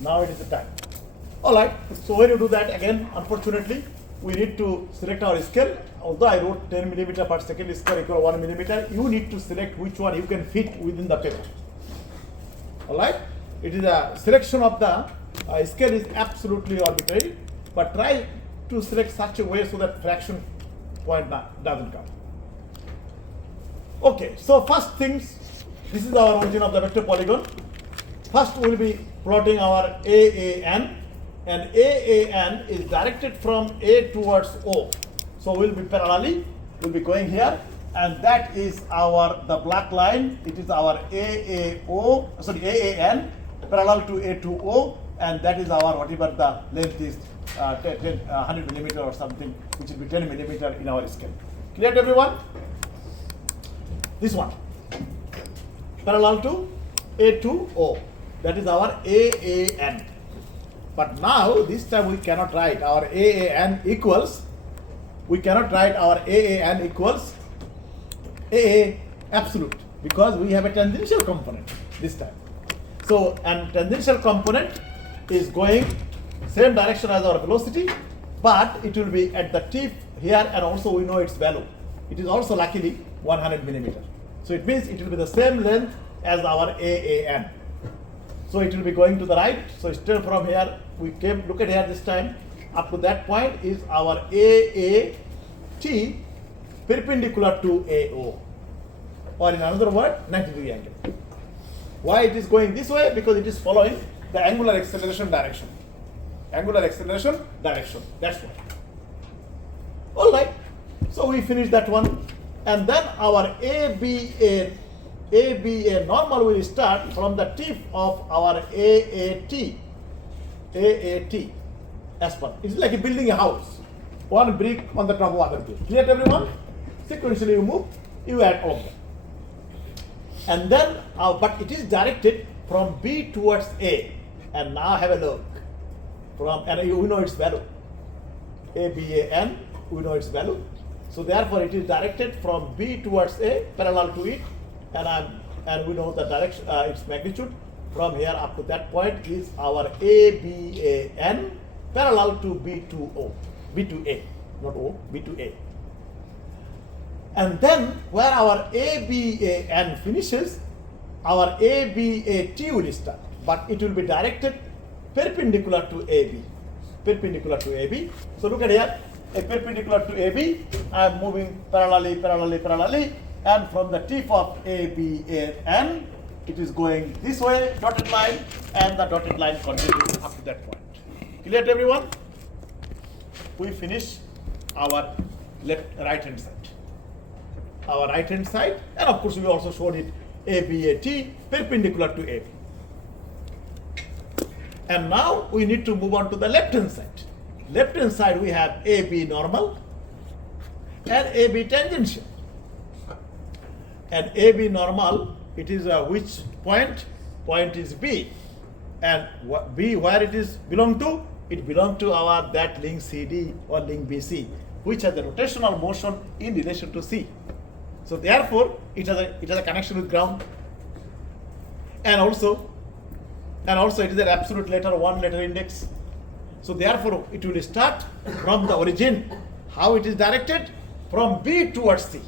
Now it is the time. Alright, so when you do that again, unfortunately, we need to select our scale. Although I wrote 10 millimeter per second square equal 1 millimeter, you need to select which one you can fit within the paper. Alright, it is a selection of the scale is absolutely arbitrary, but try to select such a way so that fraction point doesn't come. Okay, so first things, this is our origin of the vector polygon. First we will be plotting our AAN, and AAN is directed from A towards O. So we will be parallelly, we will be going here, and that is the black line. It is our AAN parallel to A to O, and that is our whatever the length is, 100 millimeter or something, which will be 10 millimeter in our scale. Clear to everyone? This one parallel to A to O, that is our AAN. But now this time we cannot write our AAN equals. We cannot write our AAN equals AA absolute, because we have a tangential component this time. So, and tangential component is going same direction as our velocity, but it will be at the tip here, and also we know its value. It is also luckily 100 millimeter. So it means it will be the same length as our AAN. So it will be going to the right. So still from here, we came, look at here this time, up to that point is our AAT perpendicular to AO, or in another word, 90 degree angle. Why it is going this way? Because it is following the angular acceleration direction. Angular acceleration direction, that's why. All right, so we finish that one, and then our ABA normal will start from the tip of our AAT as per. It's like building a house, one brick on the top of other brick. Clear to everyone? Sequentially you move, you add all of them. And then, but it is directed from B towards A. And now have a look. And you know its value. ABAN, we know its value. So therefore it is directed from B towards A, parallel to it. And we know the direction, its magnitude from here up to that point is our ABAN parallel to B to O, B to A, not O, B to A. And then where our ABAN finishes, our ABAT will start, but it will be directed perpendicular to AB, perpendicular to AB. So look at here, a perpendicular to AB, I am moving parallelly, and from the tip of ABAN, it is going this way, dotted line, and the dotted line continues up to that point. Clear to everyone? We finish our right hand side. Our right hand side, and of course we also showed it ABAT perpendicular to AB. And now we need to move on to the left hand side. Left hand side we have AB normal and AB tangential. And AB normal, it is which point? Point is B. And B, where it is belong to? It belong to our that link CD or link BC, which has a rotational motion in relation to C. So therefore, it has a connection with ground, and also it is an absolute letter, one letter index. So therefore, it will start from the origin. How it is directed? From B towards C.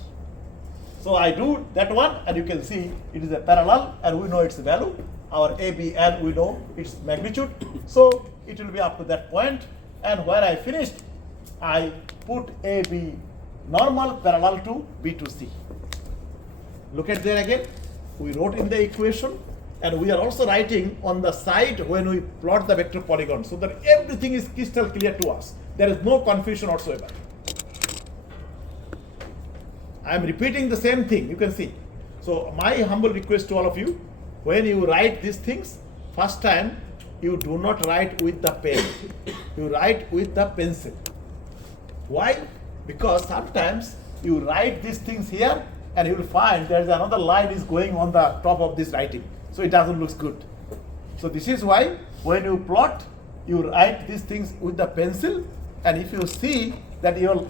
So I do that one, and you can see it is a parallel, and we know its value. Our AB, and we know its magnitude. So it will be up to that point, and where I finished, I put AB normal parallel to B to C. Look at there again. We wrote in the equation, and we are also writing on the side when we plot the vector polygon, so that everything is crystal clear to us. There is no confusion whatsoever. I am repeating the same thing, you can see. So my humble request to all of you, when you write these things, first time you do not write with the pen, you write with the pencil. Why? Because sometimes you write these things here, and you will find there is another line is going on the top of this writing, so it doesn't look good. So this is why when you plot, you write these things with the pencil, and if you see that your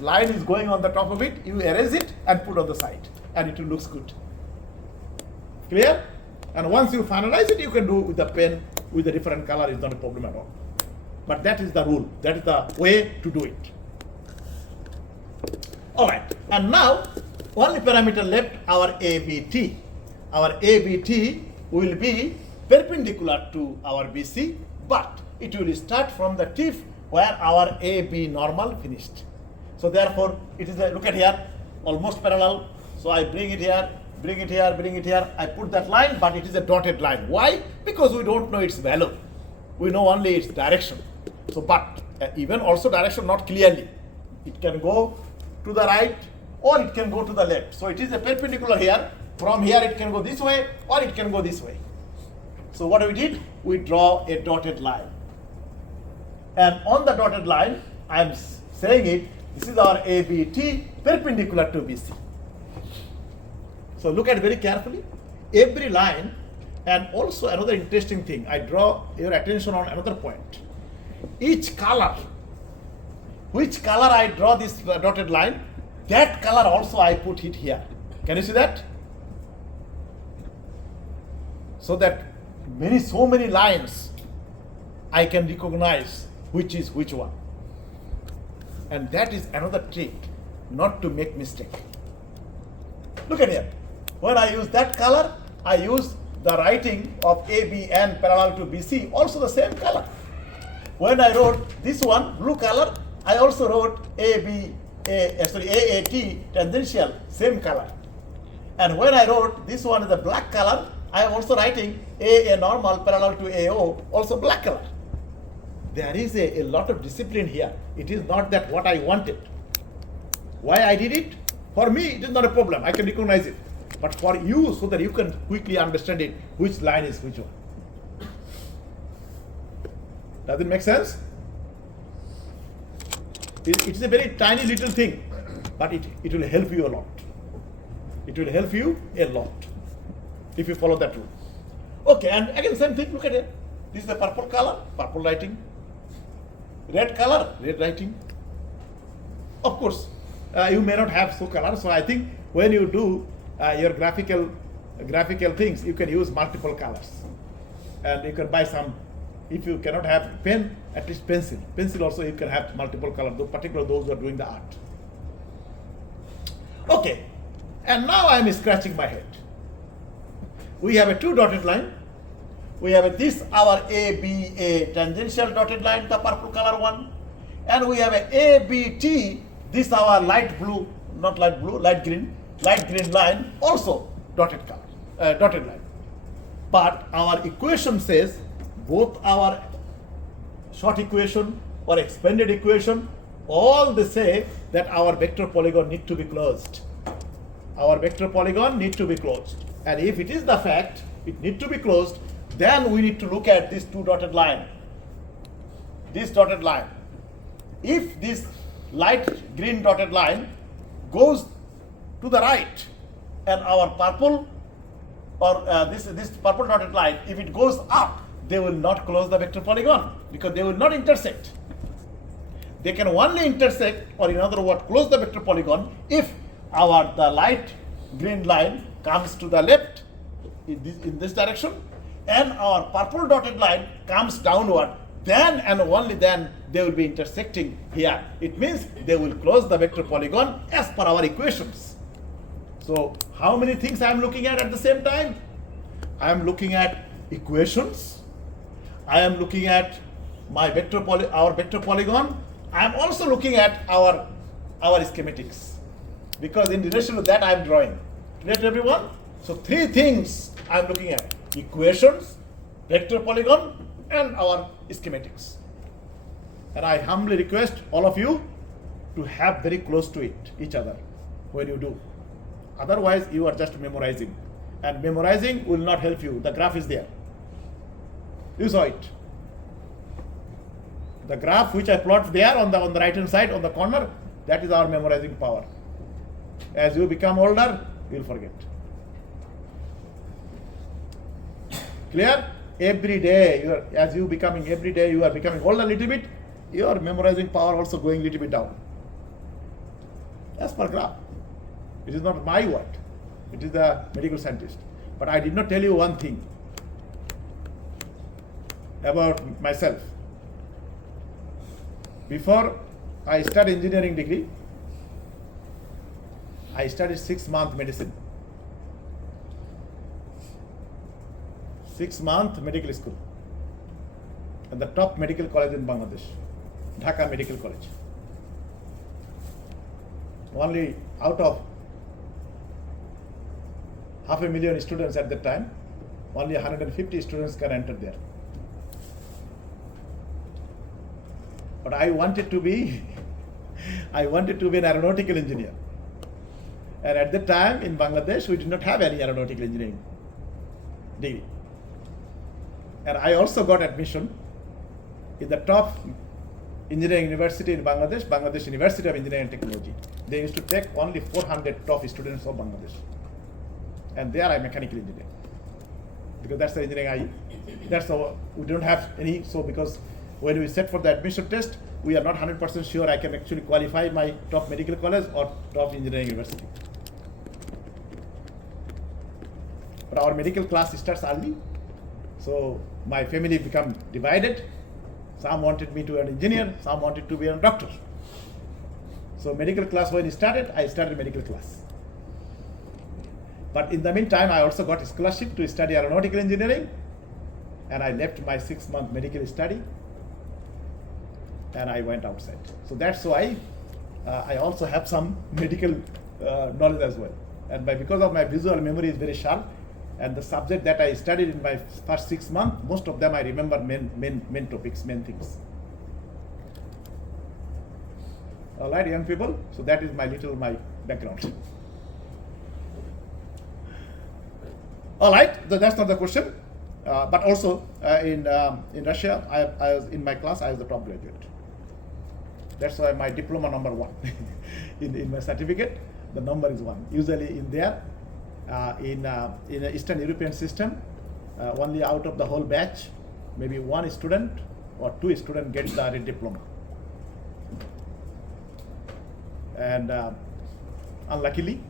line is going on the top of it, you erase it and put on the side, and it will look good. Clear? And once you finalize it, you can do with the pen with a different color is not a problem at all. But that is the rule. That is the way to do it. All right. And now, only parameter left, our ABT. Our ABT will be perpendicular to our BC, but it will start from the tip where our AB normal finished. So therefore, it is look at here, almost parallel. So I bring it here, bring it here, bring it here. I put that line, but it is a dotted line. Why? Because we don't know its value. We know only its direction. So, but even also direction not clearly. It can go to the right or it can go to the left. So it is a perpendicular here. From here it can go this way or it can go this way. So what we did? We draw a dotted line. And on the dotted line, I am saying it, this is our ABT perpendicular to BC. So look at it very carefully. Every line, and also another interesting thing, I draw your attention on another point. Each color, which color I draw this dotted line, that color also I put it here. Can you see that? So that so many lines I can recognize which is which one. And that is another trick, not to make mistake. Look at here. When I use that color, I use the writing of ABN parallel to BC, also the same color. When I wrote this one, blue color, I also wrote AAT tangential, same color. And when I wrote this one is the black color, I am also writing AA normal parallel to AO, also black color. There is a lot of discipline here. It is not that what I wanted. Why I did it? For me, it is not a problem. I can recognize it. But for you, so that you can quickly understand it, which line is which one. Does it make sense? It's a very tiny little thing, but it will help you a lot. It will help you a lot if you follow that rule. Okay, and again, same thing, look at it. This is the purple color, purple writing. Red color, red writing. Of course, you may not have so color, so I think when you do your graphical things, you can use multiple colors. And you can buy some, if you cannot have pen, at least pencil. Pencil also you can have multiple colors, particularly those who are doing the art. Okay, and now I am scratching my head. We have a two dotted line. We have this our ABA tangential dotted line, the purple color one, and we have a ABT, this our light blue, not light blue, light green line, also dotted line. But our equation says both our short equation or expanded equation, all they say that our vector polygon need to be closed. Our vector polygon need to be closed. And if it is the fact, it need to be closed, then we need to look at this two dotted line. This dotted line. If this light green dotted line goes to the right, and our purple or this purple dotted line, if it goes up, they will not close the vector polygon because they will not intersect. They can only intersect, or in other words, close the vector polygon if the light green line comes to the left in this direction, and our purple dotted line comes downward, then and only then they will be intersecting here. It means they will close the vector polygon as per our equations. So how many things I am looking at the same time? I am looking at equations. I am looking at my our vector polygon. I am also looking at our schematics, because in relation to that I am drawing. Clear to everyone? So three things I am looking at: equations, vector polygon, and our schematics. And I humbly request all of you to have very close to each other when you do. Otherwise, you are just memorizing. And memorizing will not help you. The graph is there. You saw it. The graph which I plot there on the right hand side, on the corner, that is our memorizing power. As you become older, you will forget. Clear? Every day, you are becoming older a little bit, your memorizing power also going a little bit down. As per graph. It is not my word. It is the medical scientist. But I did not tell you one thing. about myself. Before I studied engineering degree, I studied 6 months medicine. 6 months medical school at the top medical college in Bangladesh, Dhaka Medical College. Only out of 500,000 students at that time, only 150 students can enter there. But I wanted to be an aeronautical engineer. And at that time in Bangladesh, we did not have any aeronautical engineering degree. And I also got admission in the top engineering university in Bangladesh, Bangladesh University of Engineering and Technology. They used to take only 400 top students of Bangladesh. And there I mechanical engineer. Because that's the engineering we don't have any, so because when we set for the admission test, we are not 100% sure I can actually qualify my top medical college or top engineering university. But our medical class starts early, so my family become divided. Some wanted me to be an engineer, some wanted to be a doctor. So medical class when it started, I started medical class. But in the meantime, I also got a scholarship to study aeronautical engineering, and I left my 6-month medical study, and I went outside. So that's why I also have some medical knowledge as well. And because of my visual memory is very sharp, and the subject that I studied in my first 6 months, most of them I remember main topics, main things. All right, young people. So that is my background. All right, that's not the question. But also in Russia, I was in my class. I was the top graduate. That's why my diploma number 1 in my certificate. The number is 1. Usually in there. In an Eastern European system, only out of the whole batch, maybe 1 student or 2 students get the diploma. And unluckily,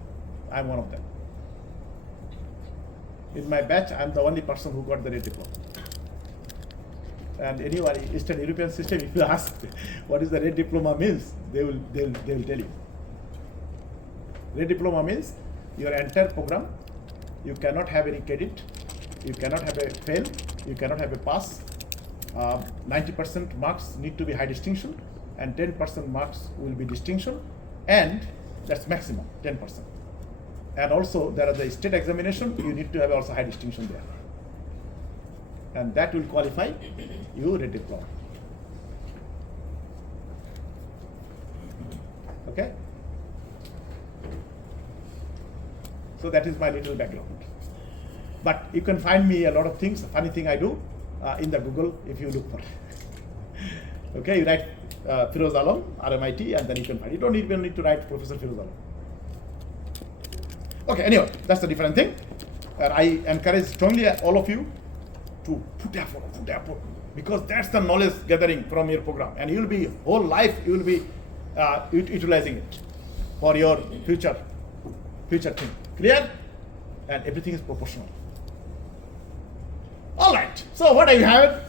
I'm one of them. In my batch, I'm the only person who got the red diploma. And anyone in Eastern European system, if you ask what is the red diploma means, they will tell you. Red diploma means your entire program, you cannot have any credit, you cannot have a fail, you cannot have a pass. 90% marks need to be high distinction, and 10% marks will be distinction, and that's maximum, 10%. And also there are the state examination, you need to have also high distinction there. And that will qualify you red diploma. Okay? So that is my little background. But you can find me a lot of things, funny thing I do, in the Google if you look for it. Okay, you write Firoz Alam, RMIT, and then you can find it. You don't even need to write Professor Firoz Alam. Okay, anyway, that's a different thing. And I encourage strongly all of you to put effort, because that's the knowledge gathering from your program, and you'll be whole life you will be utilizing it for your future thing. Clear? And everything is proportional. All right. So what do you have?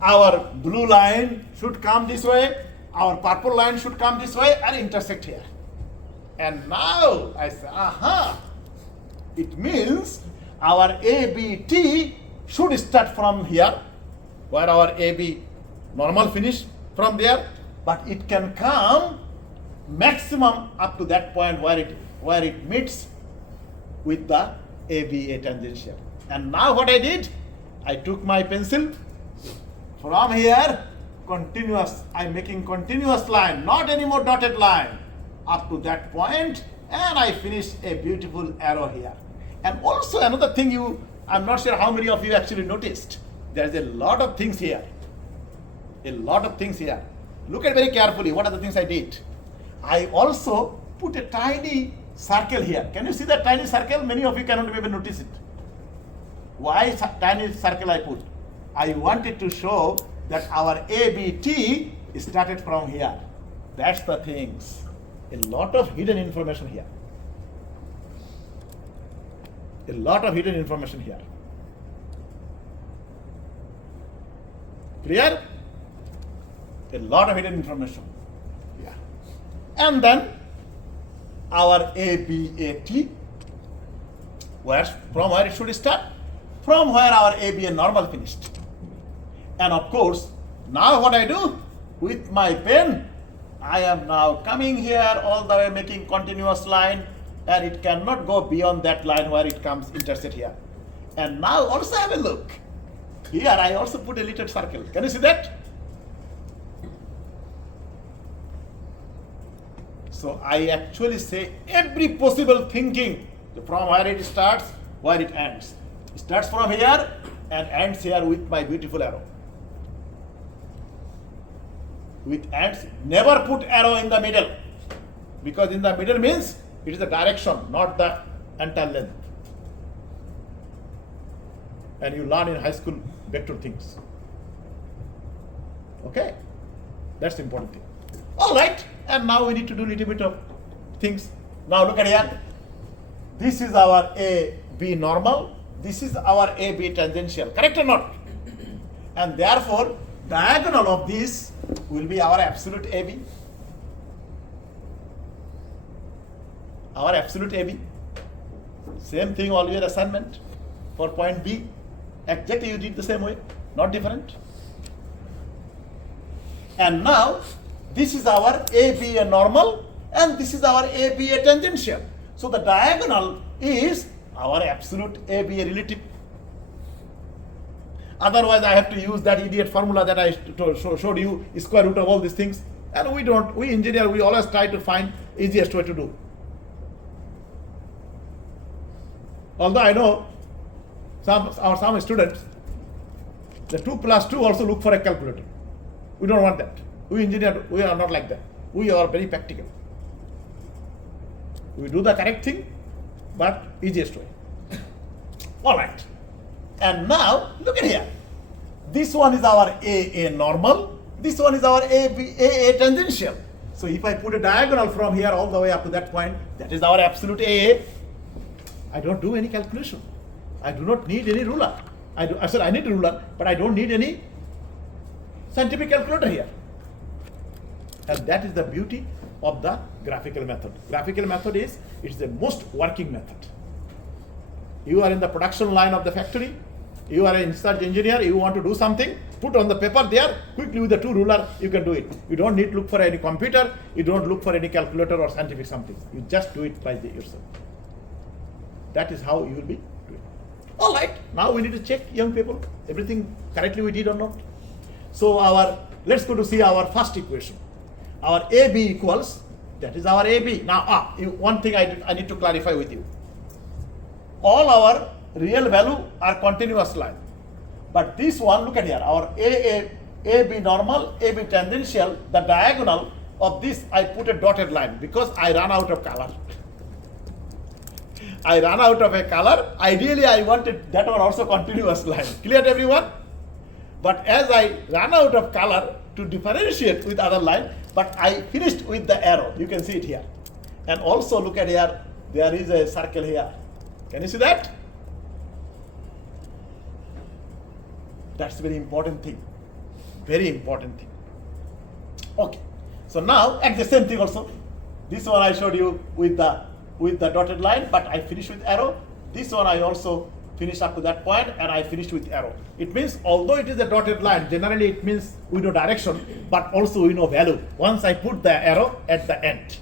Our blue line should come this way. Our purple line should come this way and intersect here. And now I say, aha! It means our ABT should start from here, where our AB normal finish from there, but it can come maximum up to that point where it meets with the ABA tangential. And now what I did, I took my pencil from here, continuous, I'm making continuous line, not any more dotted line, up to that point, and I finish a beautiful arrow here. And also another thing I'm not sure how many of you actually noticed, there's a lot of things here. A lot of things here. Look at very carefully, what are the things I did? I also put a tiny circle here. Can you see that tiny circle? Many of you cannot even notice it. Why tiny circle I put? I wanted to show that our ABT started from here. That's the things. A lot of hidden information here. A lot of hidden information here. Clear? A lot of hidden information. Yeah. And then our ABAT, from where it should start? From where our ABA normal finished. And of course, now what I do? With my pen, I am now coming here all the way making continuous line, and it cannot go beyond that line where it comes intersect here. And now also have a look. Here I also put a little circle. Can you see that? So I actually say every possible thinking from where it starts, where it ends. It starts from here and ends here with my beautiful arrow. With ends, never put arrow in the middle, because in the middle means it is the direction, not the entire length. And you learn in high school vector things. Okay, that's the important thing. All right, and now we need to do a little bit of things. Now look at here. This is our AB normal. This is our AB tangential. Correct or not? And therefore, diagonal of this will be our absolute AB. Our absolute AB. Same thing, all your assignment for point B. Exactly you did the same way, not different. And now, this is our ABA normal and this is our ABA tangential. So the diagonal is our absolute ABA relative. Otherwise, I have to use that idiot formula that I showed you, square root of all these things. And we engineer, we always try to find easiest way to do. Although I know some students, the 2 plus 2 also look for a calculator. We don't want that. We engineer, we are not like that. We are very practical. We do the correct thing, but easiest way. All right. And now, look at here. This one is our AA normal. This one is our AA tangential. So if I put a diagonal from here all the way up to that point, that is our absolute AA. I don't do any calculation. I do not need any ruler. I said I need a ruler, but I don't need any scientific calculator here. And that is the beauty of the graphical method. Graphical method is, it's the most working method. You are in the production line of the factory, you are an research engineer, you want to do something, put on the paper there, quickly with the 2 ruler, you can do it. You don't need to look for any computer, you don't look for any calculator or scientific something. You just do it by yourself. That is how you will be doing. All right, now we need to check, young people, everything correctly we did or not. So let's go to see our first equation. Our AB equals, that is our AB. Now, one thing I need to clarify with you. All our real value are continuous line. But this one, look at here, our AB normal, AB tangential, the diagonal of this, I put a dotted line because I ran out of color. I ran out of a color. Ideally, I wanted that one also continuous line. Clear to everyone? But as I ran out of color to differentiate with other line, but I finished with the arrow. You can see it here. And also look at here, there is a circle here. Can you see that? That's a very important thing. Very important thing. Okay. So now, at the same thing also, this one I showed you with the dotted line, but I finished with arrow. This one I also finished up to that point, and I finished with arrow. It means, although it is a dotted line, generally it means we know direction, but also we know value. Once I put the arrow at the end,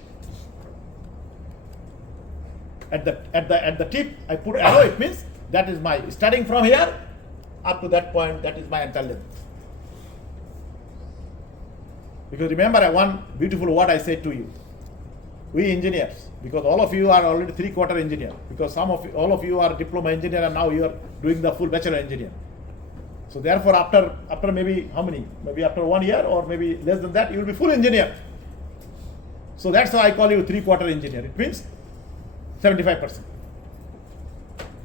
at the tip, I put arrow. It means that is my starting from here up to that point. That is my entire length. Because remember one beautiful word I said to you. We engineers, because all of you are already 3/4 engineer, because all of you are diploma engineer and now you are doing the full bachelor engineer. So therefore after maybe how many? Maybe after 1 year or maybe less than that, you will be full engineer. So that's why I call you 3/4 engineer. It means 75%.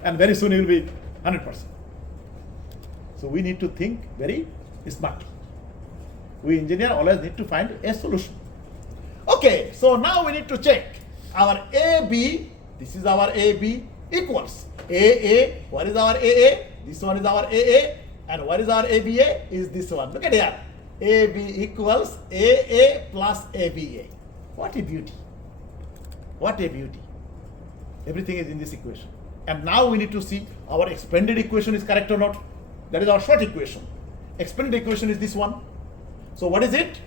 And very soon you will be 100%. So we need to think very smart. We engineer always need to find a solution. Okay, so now we need to check our AB. This is our AB equals AA. What is our AA? This one is our AA. And what is our ABA? Is this one. Look at here. AB equals AA plus ABA. What a beauty. What a beauty. Everything is in this equation. And now we need to see our expanded equation is correct or not. That is our short equation. Expanded equation is this one. So what is it?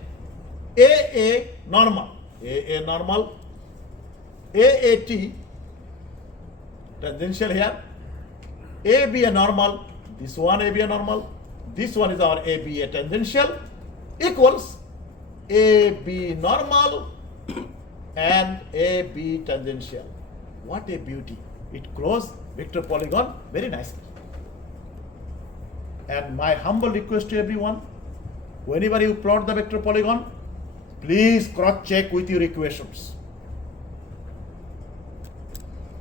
AA normal. AA normal. AAT tangential here. ABA normal. This one ABA normal. This one is our ABA tangential equals AB normal and AB tangential. What a beauty. It grows vector polygon very nicely. And my humble request to everyone, whenever you plot the vector polygon, please cross check with your equations.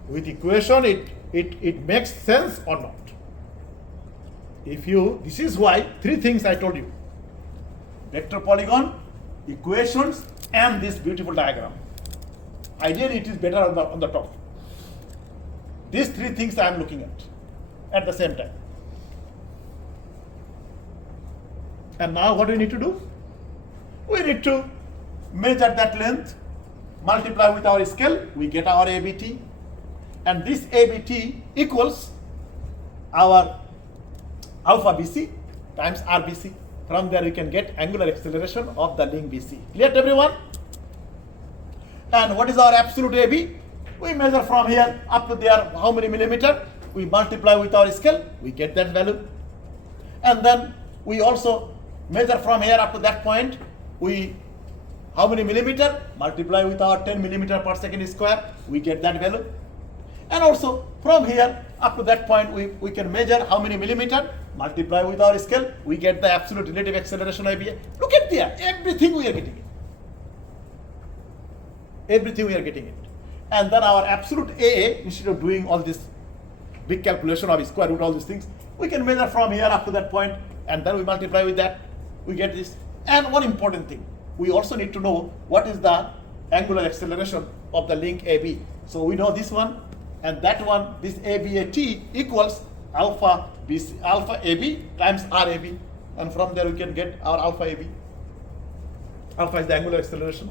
With equation, it makes sense or not. This is why 3 things I told you. Vector polygon, equations, and this beautiful diagram. Ideally, it is better on the top. These 3 things I am looking at the same time. And now what do we need to do? We need to measure that length, multiply with our scale, we get our ABT. And this ABT equals our alpha BC times RBC. From there we can get angular acceleration of the link BC. Clear to everyone? And what is our absolute AB? We measure from here up to there how many millimeter. We multiply with our scale, we get that value. And then we also measure from here up to that point. How many millimeter? Multiply with our 10 millimeter per second square, we get that value. And also from here up to that point we can measure how many millimeter, multiply with our scale, we get the absolute relative acceleration ABA. Look at there, everything we are getting it. Everything we are getting it. And then our absolute AA, instead of doing all this big calculation of square root, all these things, we can measure from here up to that point, and then we multiply with that, we get this. And one important thing, we also need to know what is the angular acceleration of the link AB. So we know this one and that one, this ABAT equals alpha BC, alpha AB times RAB, and from there we can get our alpha AB. Alpha is the angular acceleration.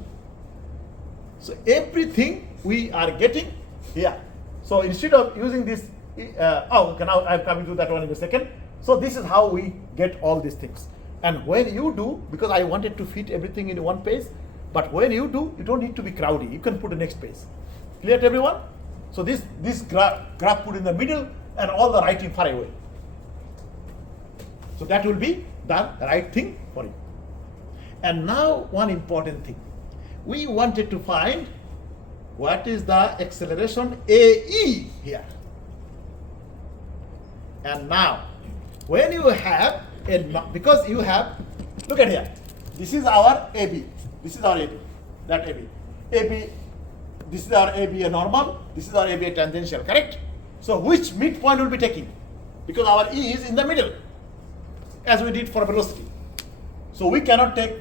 So everything we are getting here. So instead of using this, now I'm coming to that one in a second. So this is how we get all these things. And when you do, because I wanted to fit everything in one page, but when you do, you don't need to be crowdy. You can put the next page. Clear to everyone? So this graph put in the middle and all the writing far away. So that will be the right thing for you. And now one important thing. We wanted to find what is the acceleration AE here. And now, when you have because you have, look at here, this is our AB, this is our AB, that AB. AB, this is our AB normal, this is our AB tangential, correct? So which midpoint will be taking? Because our E is in the middle, as we did for velocity. So we cannot take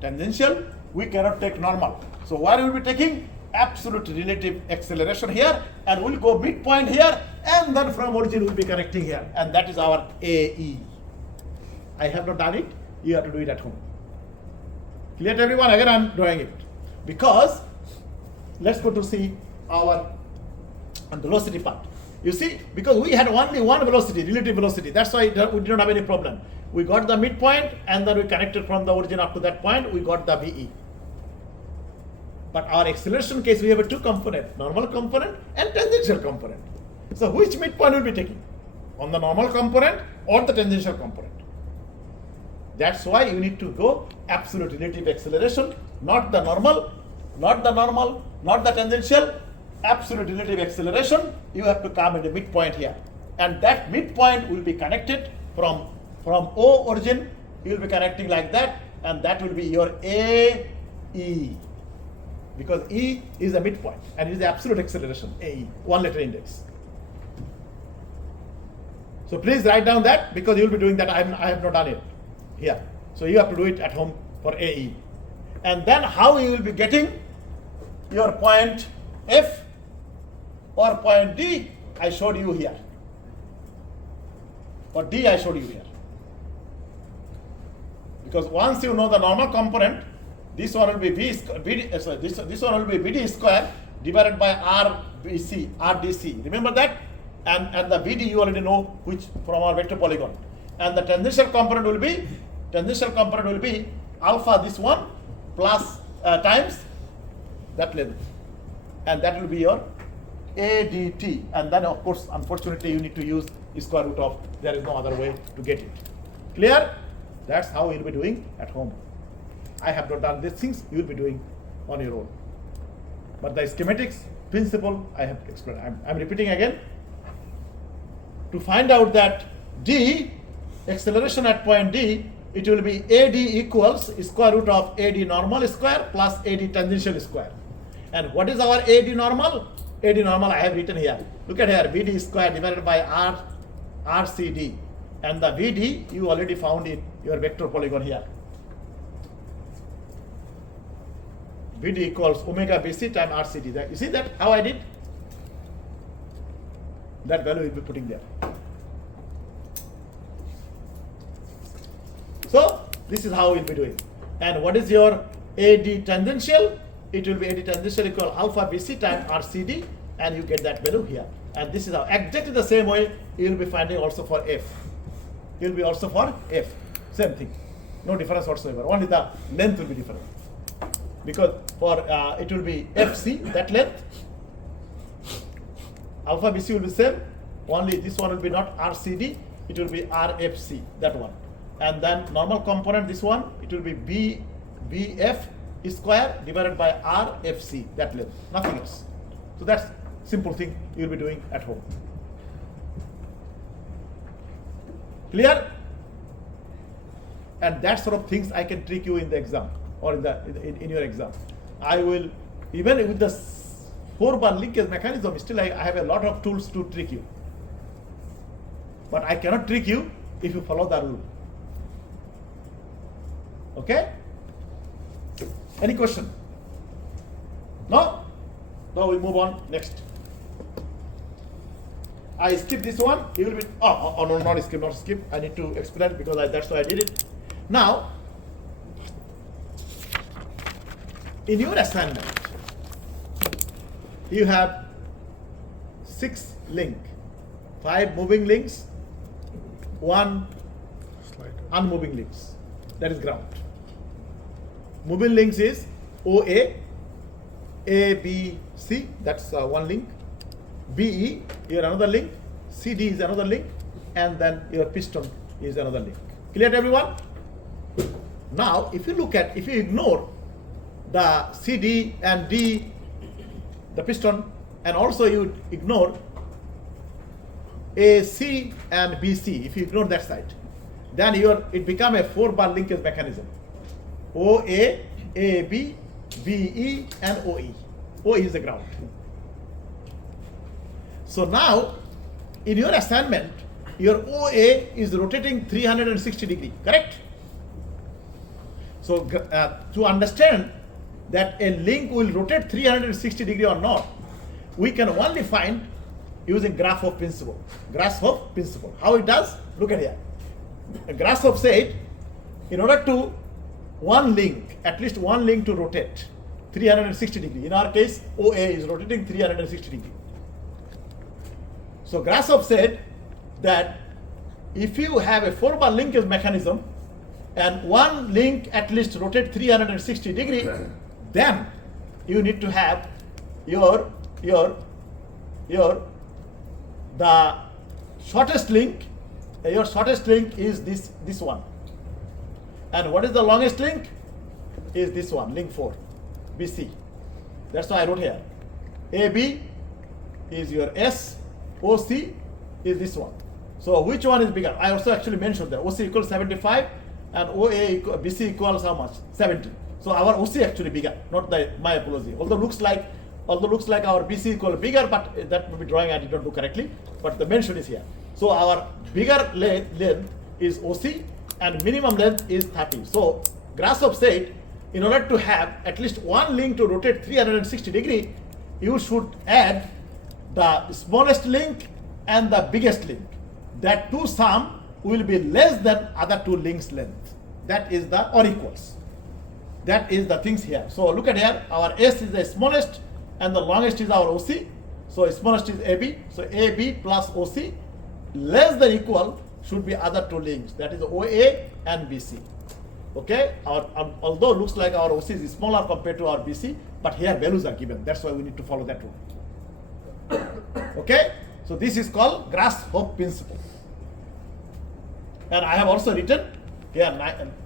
tangential, we cannot take normal. So what will be taking? Absolute relative acceleration here, and we'll go midpoint here, and then from origin we'll be connecting here, and that is our AE. I have not done it, you have to do it at home. Clear to everyone? Again I'm drawing it. Because, let's go to see our velocity part. You see, because we had only one velocity, relative velocity, that's why we did not have any problem. We got the midpoint, and then we connected from the origin up to that point, we got the VE. But our acceleration case, we have a 2 component, normal component and tangential component. So which midpoint will be taking? On the normal component or the tangential component? That's why you need to go absolute relative acceleration, not the normal, not the tangential, absolute relative acceleration. You have to come at the midpoint here. And that midpoint will be connected from O origin, you will be connecting like that, and that will be your AE. Because E is a midpoint and it is the absolute acceleration, AE, 1-letter index. So please write down that, because you will be doing that. I have not done it here. So you have to do it at home for AE. And then how you will be getting your point F or point D, I showed you here. Or D I showed you here. Because once you know the normal component, this one will be this one will be BD square divided by RDC. Remember that? And the BD you already know which from our vector polygon. And the tangential component will be alpha this one plus times that length. And that will be your ADT. And then of course, unfortunately, you need to use square root of, there is no other way to get it. Clear? That's how you'll be doing at home. I have not done these things, you will be doing on your own. But the schematics principle I have explained. I'm repeating again. To find out that D, acceleration at point D, it will be AD equals square root of AD normal square plus AD tangential square. And what is our AD normal? AD normal I have written here. Look at here, BD square divided by RCD. And the VD you already found in your vector polygon here. VD equals omega BC times RCD. You see that how I did? That value will be putting there. So this is how we'll be doing. And what is your AD tangential? It will be AD tangential equal alpha BC times RCD, and you get that value here. And this is how exactly the same way you will be finding also for F. You will be also for F. Same thing. No difference whatsoever. Only the length will be different. Because for it will be FC, that length. Alpha BC will be same. Only this one will be not RCD. It will be RFC, that one. And then normal component, this one, it will be BF square divided by RFC, that length. Nothing else. So that's simple thing you will be doing at home. Clear? And that sort of things I can trick you in the exam or in your exam. I will, even with the 4-bar linkage mechanism, still I have a lot of tools to trick you. But I cannot trick you if you follow the rule. Okay? Any question? No? Now we move on next. I skip this one. You will be no, not skip. I need to explain because that's why I did it. Now, in your assignment, you have 6 links, 5 moving links, 1 unmoving links. That is ground. Moving links is OA, A, B, C, that's one link. BE, your another link. CD is another link. And then your piston is another link. Clear to everyone? Now, if you ignore the CD and D, the piston, and also you ignore AC and BC, if you ignore that side, then it become a 4-bar linkage mechanism. OA, AB, BE, and OE. OE is the ground. So now, in your assignment, your OA is rotating 360 degree, correct? So to understand that a link will rotate 360 degree or not, we can only find using graph of principle. Graph of principle. How it does? Look at here. Grashof said, in order to at least one link to rotate 360 degree. In our case, OA is rotating 360 degree. So Grashof said that if you have a 4-bar linkage mechanism and one link at least rotate 360 degree, then you need to have the shortest link. Your shortest link is this one. And what is the longest link? Is this one, link 4, BC. That's why I wrote here. AB is your S, OC is this one. So which one is bigger? I also actually mentioned that OC equals 75 and BC equals how much? 70. So our OC actually bigger, not my apology. Although looks like our BC equal bigger, but that may be drawing I did not do correctly. But the mention is here. So our bigger length is OC and minimum length is 30. So Grashof said, in order to have at least one link to rotate 360 degree, you should add the smallest link and the biggest link. That two sum will be less than other two links length. that is the, or equals. That is the things here. So look at here, our S is the smallest and the longest is our OC. So smallest is AB. So AB plus OC less than equal should be other two links, that is OA and BC. Okay, although looks like our OC is smaller compared to our BC, but here values are given. That's why we need to follow that rule. Okay, so this is called grasshopper principle. And I have also written here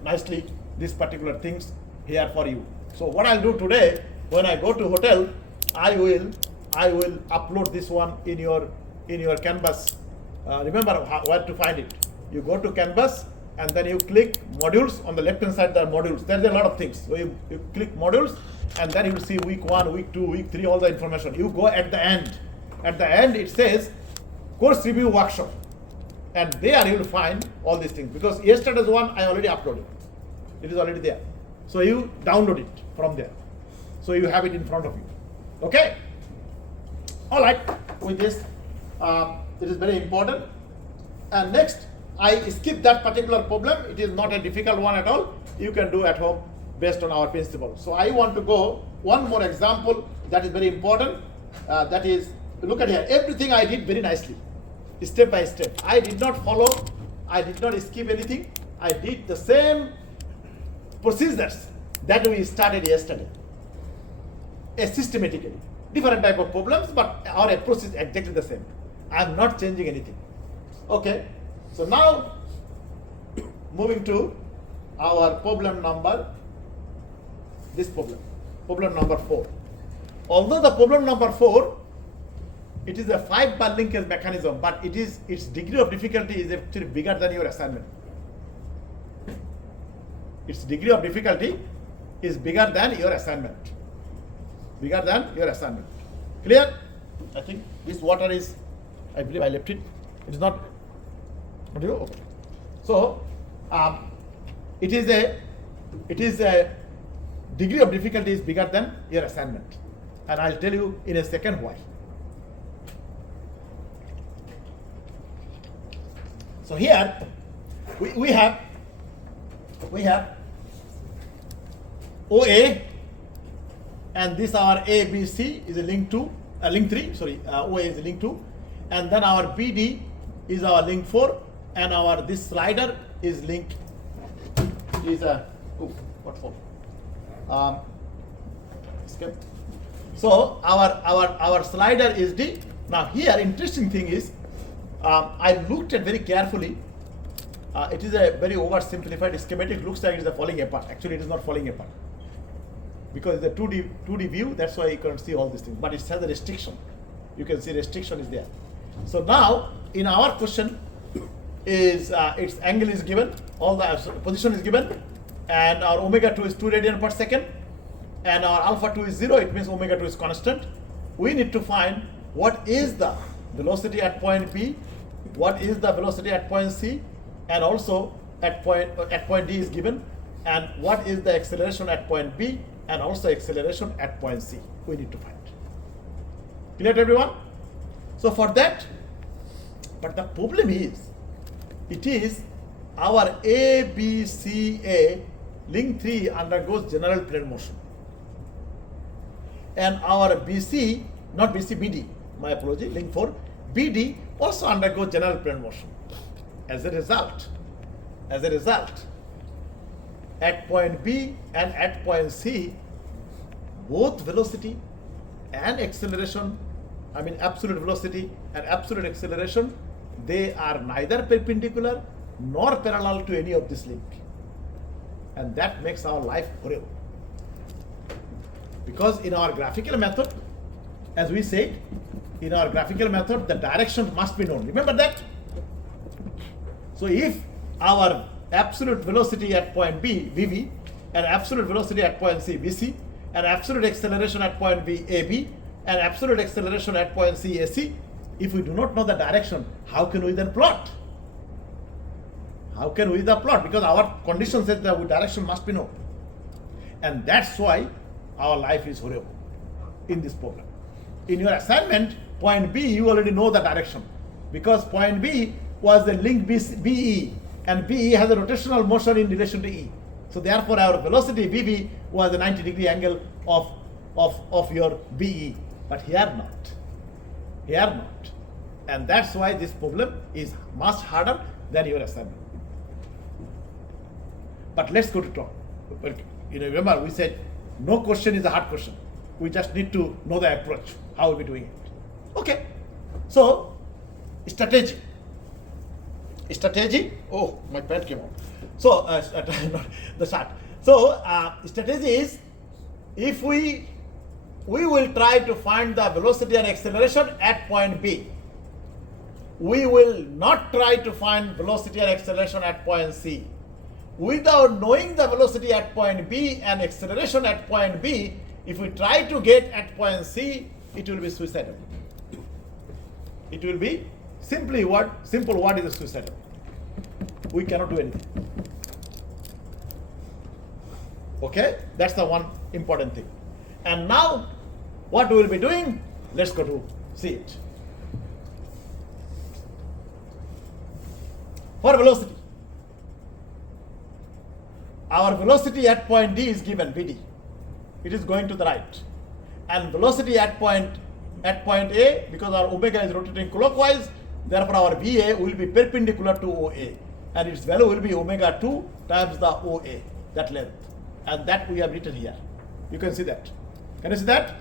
nicely these particular things here for you. So what I'll do today, when I go to hotel, I will upload this one in your Canvas. Remember where to find it. You go to Canvas and then you click modules. On the left hand side there are modules. There's a lot of things. So you click modules and then you will see week 1, week 2, week 3, all the information. You go at the end. At the end it says course review workshop. And there you will find all these things, because yesterday's one I already uploaded. It is already there. So you download it from there. So you have it in front of you. Okay? Alright, with this, it is very important. And next, I skip that particular problem. It is not a difficult one at all. You can do at home based on our principle. So I want to go one more example that is very important. That is, look at here, everything I did very nicely, step by step. I did not follow, I did not skip anything. I did the same procedures that we started yesterday, systematically. Different type of problems, but our approach is exactly the same. I am not changing anything. Okay, so now moving to our problem number, this problem number 4. Although the problem number 4, it is a 5-bar linkage mechanism, but its degree of difficulty is actually bigger than your assignment. Its degree of difficulty is bigger than your assignment. Bigger than your assignment. Clear? I think this water is, I believe I left it. It is not. What do you? Okay. So it is a degree of difficulty is bigger than your assignment, and I'll tell you in a second why. So here we have OA, and this our ABC is a link 3. Sorry, OA is a link 2, and then our BD is our link 4, and our this slider is link is a what for? Escape. So our slider is D. Now here interesting thing is, I looked at very carefully. It is a very oversimplified schematic. Looks like it is falling apart. Actually, it is not falling apart, because it's a 2D view. That's why you can't see all these things. But it has a restriction. You can see restriction is there. So now in our question is its angle is given, all the position is given, and our omega 2 is 2 radian per second, and our alpha 2 is 0. It means omega 2 is constant. We need to find what is the velocity at point B, what is the velocity at point C, and also at point D is given, and what is the acceleration at point B, and also acceleration at point C. We need to find. Clear to everyone? So for that, but the problem is, it is our ABCA link 3 undergoes general plane motion, and our BC, not BC, BD, my apology, link 4, BD also undergoes general plane motion. As a result, at point B and at point C, both velocity and acceleration, I mean absolute velocity and absolute acceleration, they are neither perpendicular nor parallel to any of this link. And that makes our life horrible. Because in our graphical method, as we said, in our graphical method, the direction must be known. Remember that? So if our absolute velocity at point B, VV, and absolute velocity at point C, VC, and absolute acceleration at point B, AB, and absolute acceleration at point C, AC, if we do not know the direction, how can we then plot? How can we then plot? Because our condition says that the direction must be known. And that's why our life is horrible in this problem. In your assignment, point B, you already know the direction, because point B was the link BE. and BE has a rotational motion in relation to E. So therefore our velocity VB was a 90-degree angle of your BE, but here not. Here not. And that's why this problem is much harder than your assignment. But let's go to talk. Remember we said no question is a hard question. We just need to know the approach, how we'll be doing it. Okay. So strategy. Oh, my pen came out. So the chart. So strategy is, if we will try to find the velocity and acceleration at point B. We will not try to find velocity and acceleration at point C. Without knowing the velocity at point B and acceleration at point B, if we try to get at point C, it will be suicidal. It will be simple word is suicidal. We cannot do anything. Okay, that's the one important thing. And now, what we will be doing? Let's go to see it. For velocity, our velocity at point D is given Vd. It is going to the right, and velocity at point A, because our omega is rotating clockwise, therefore our VA will be perpendicular to OA, and its value will be omega 2 times the OA, that length, and that we have written here. You can see that. Can you see that?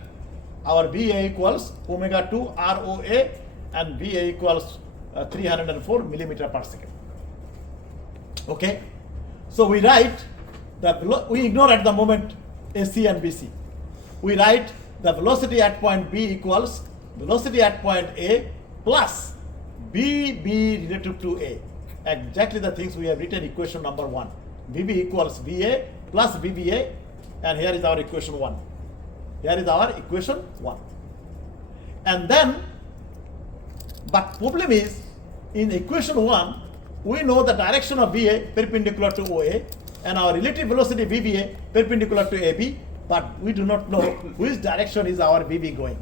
Our VA equals omega 2 ROA, and VA equals 304 millimeter per second. Okay, so we write we ignore at the moment AC and BC. We write the velocity at point B equals velocity at point A plus BB relative to A. Exactly the things we have written equation number 1. VB equals VA plus VBA, and here is our equation 1. Here is our equation 1. And then, but problem is, in equation 1, we know the direction of VA perpendicular to OA, and our relative velocity VBA perpendicular to AB, but we do not know which direction is our VB going,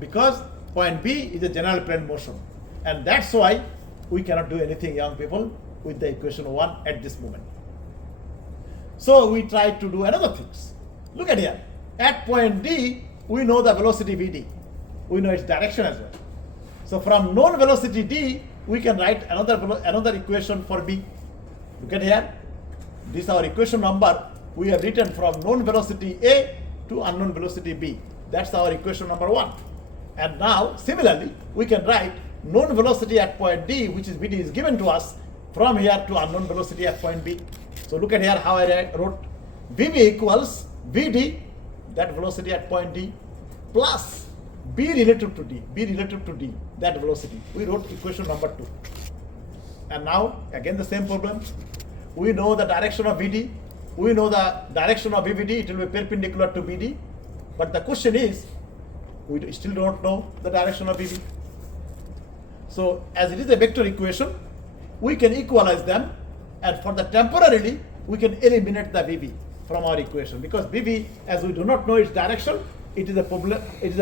because point B is a general plane motion, and that's why we cannot do anything, young people, with the equation 1 at this moment. So we try to do another things. Look at here. At point D, we know the velocity Vd. We know its direction as well. So from known velocity D, we can write another equation for B. Look at here. This is our equation number. We have written from known velocity A to unknown velocity B. That's our equation number 1. And now, similarly, we can write known velocity at point D, which is Vd, is given to us, from here to unknown velocity at point B. So look at here how I wrote Vb equals Vd, that velocity at point D, plus B relative to D, that velocity. We wrote equation number 2. And now, again the same problem. We know the direction of Vd. We know the direction of VVD, it will be perpendicular to BD. But the question is, we still don't know the direction of VB. So as it is a vector equation, we can equalize them, and for the temporarily, we can eliminate the VB from our equation, because VB, as we do not know its direction, it is a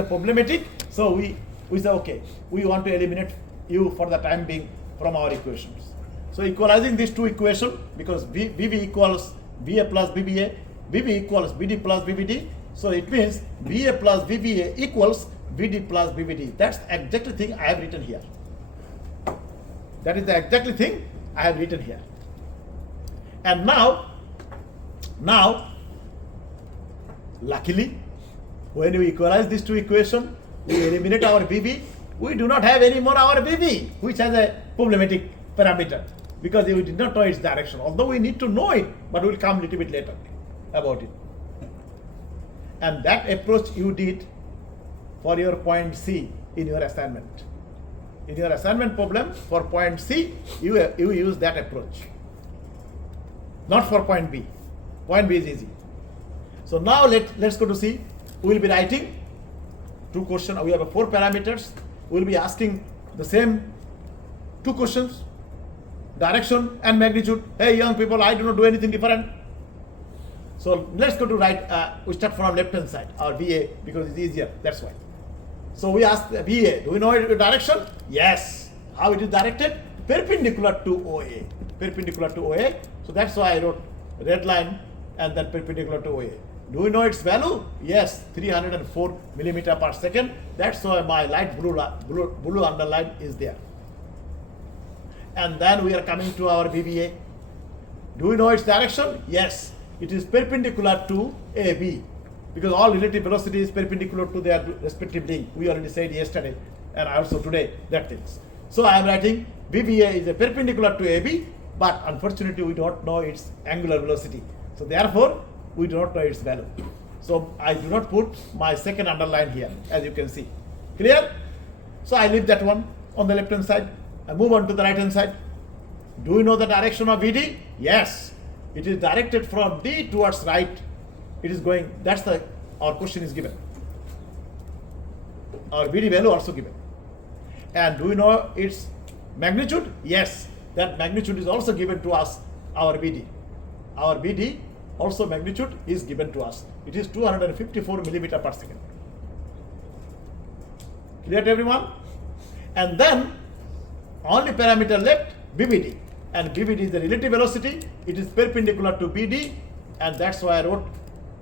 problematic. So we say, okay, we want to eliminate U for the time being from our equations. So equalizing these two equations, because VB equals VA plus VBA, VB equals VD plus VBD. So it means VA plus VBA equals VD plus VBD. That's the exact thing I have written here. That is the exact thing I have written here. And now, luckily, when we equalize these two equations, we eliminate our VB. We do not have anymore our VB, which has a problematic parameter, because we did not know its direction. Although we need to know it, but we will come a little bit later about it. And that approach you did for your point C in your assignment. In your assignment problem for point C, you use that approach. Not for point B. Point B is easy. So now let's go to C. We will be writing two questions. We have 4 parameters. We will be asking the same 2 questions. Direction and magnitude. Hey young people, I do not do anything different. So let's go to right, we start from left hand side, our VA, because it's easier, that's why. So we ask the VA, do we know its direction? Yes. How it is directed? perpendicular to OA. Perpendicular to OA. So that's why I wrote red line and then perpendicular to OA. Do we know its value? Yes, 304 millimeter per second. That's why my light blue underline is there. And then we are coming to our BBA. Do we know its direction? Yes, it is perpendicular to AB, because all relative velocity is perpendicular to their respective link. We already said yesterday and also today that things. So I am writing BBA is a perpendicular to AB, but unfortunately we don't know its angular velocity. So therefore we do not know its value. So I do not put my second underline here, as you can see. Clear? So I leave that one on the left hand side. I move on to the right hand side. Do you know the direction of VD? Yes. It is directed from D towards right. It is going, that's the, our question is given. Our VD value also given. And do you know its magnitude? Yes. That magnitude is also given to us, our VD. Our VD also magnitude is given to us. It is 254 millimeter per second. Clear to everyone? And then only parameter left, BBD. And BBD is the relative velocity. It is perpendicular to BD, and that's why I wrote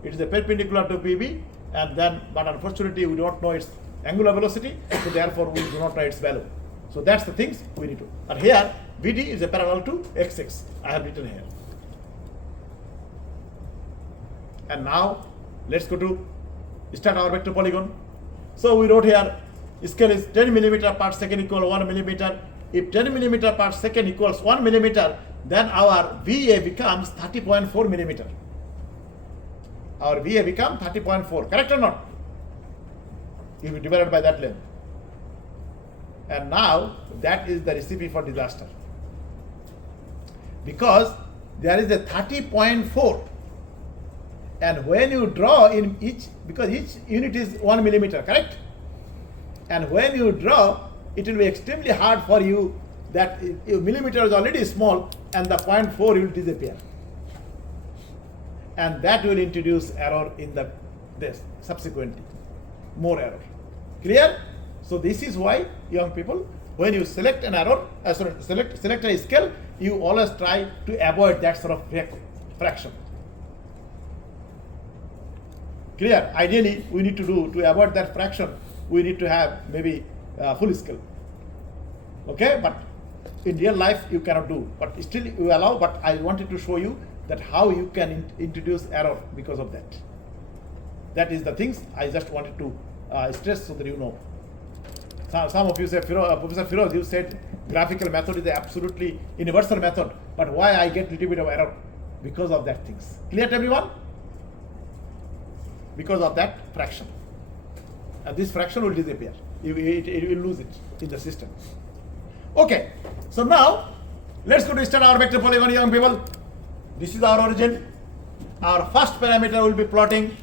it is a perpendicular to BB. And then, but unfortunately, we don't know its angular velocity, so therefore we do not know its value. So that's the things we need to. And here, BD is a parallel to XX. I have written here. And now, let's go to start our vector polygon. So we wrote here, scale is 10 millimeter per second equal 1 millimeter. If 10 millimeter per second equals 1 millimeter, then our VA becomes 30.4 millimeter. Our VA becomes 30.4, correct or not? If we divided by that length. And now, that is the recipe for disaster. Because there is a 30.4. And when you draw in each, because each unit is 1 millimeter, correct? And when you draw, it will be extremely hard for you that if millimeter is already small and the 0.4 will disappear. And that will introduce error in this subsequently. More error. Clear? So this is why, young people, when you select an error, select a scale, you always try to avoid that sort of fraction. Clear? Ideally, we need to avoid that fraction, we need to have maybe full scale. Okay, but in real life you cannot do, but still you allow. But I wanted to show you that how you can introduce error because of that. That is the things I just wanted to stress so that you know. Some of you say, Professor Firoz, you said graphical method is the absolutely universal method, but why I get little bit of error? Because of that things. Clear to everyone? Because of that fraction. And this fraction will disappear. It will lose it in the system. Okay, so now let's go to start our vector polygon, young people. This is our origin. Our first parameter will be plotting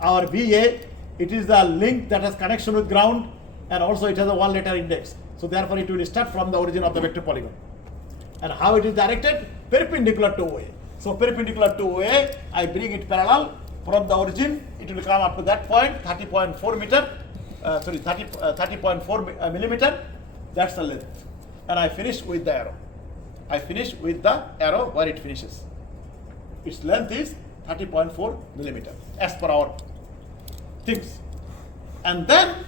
our VA. It is the link that has connection with ground, and also it has a 1 letter index. So therefore it will start from the origin of the vector polygon. And how it is directed? Perpendicular to OA. So perpendicular to OA, I bring it parallel from the origin. It will come up to that point, 30.4 meter. 30.4 millimeter. That's the length. And I finish with the arrow. I finish with the arrow where it finishes. Its length is 30.4 millimeter as per our things. And then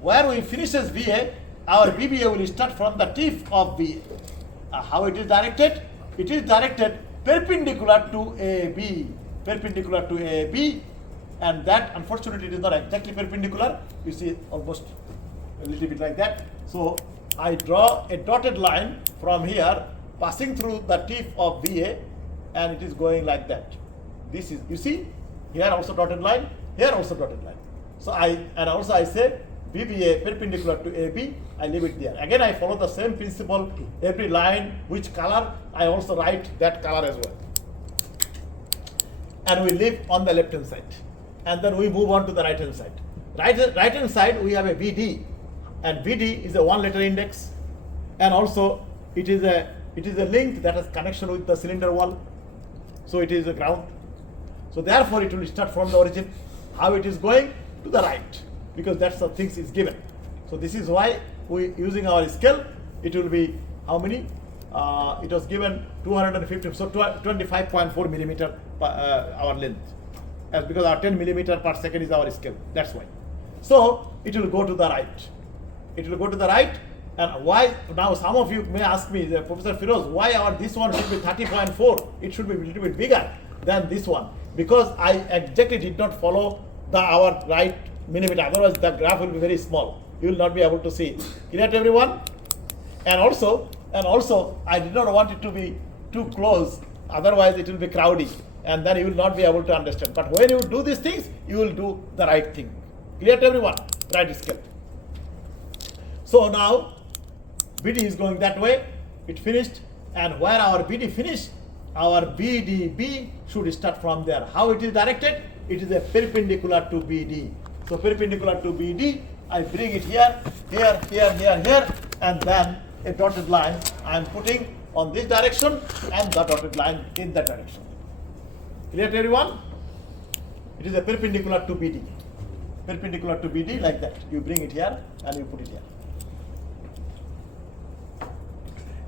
where we finishes VA, our BBA will start from the tip of VA. How it is directed? It is directed perpendicular to AB. Perpendicular to AB. And that, unfortunately, it is not exactly perpendicular. You see almost a little bit like that. So I draw a dotted line from here passing through the tip of VA, and it is going like that. This is, you see, here also dotted line, here also dotted line. So I say BBA perpendicular to AB, I leave it there. Again, I follow the same principle. Every line, which color, I also write that color as well. And we leave on the left hand side. And then we move on to the right hand side. Right hand side, we have a VD, and VD is a 1 letter index, and also it is a link that has connection with the cylinder wall. So it is a ground. So therefore it will start from the origin. How it is going? To the right, because that's the things is given. So this is why we using our scale, it will be how many? It was given 250, so 25.4 millimeter our length, as because our 10 millimeter per second is our scale. That's why. So it will go to the right. It will go to the right. And why? Now some of you may ask me, Professor Firoz, why this one should be 30.4? It should be a little bit bigger than this one, because I exactly did not follow our right millimeter. Otherwise, the graph will be very small. You will not be able to see. Clear to everyone? And also, I did not want it to be too close. Otherwise, it will be crowded, and then you will not be able to understand. But when you do these things, you will do the right thing. Clear to everyone? Right scale. So now, BD is going that way. It finished, and where our BD finished, our BDB should start from there. How it is directed? It is a perpendicular to BD. So perpendicular to BD, I bring it here, here, here, here, here, and then a dotted line I am putting on this direction and the dotted line in that direction. Clear to everyone? It is a perpendicular to BD. Perpendicular to BD like that. You bring it here and you put it here.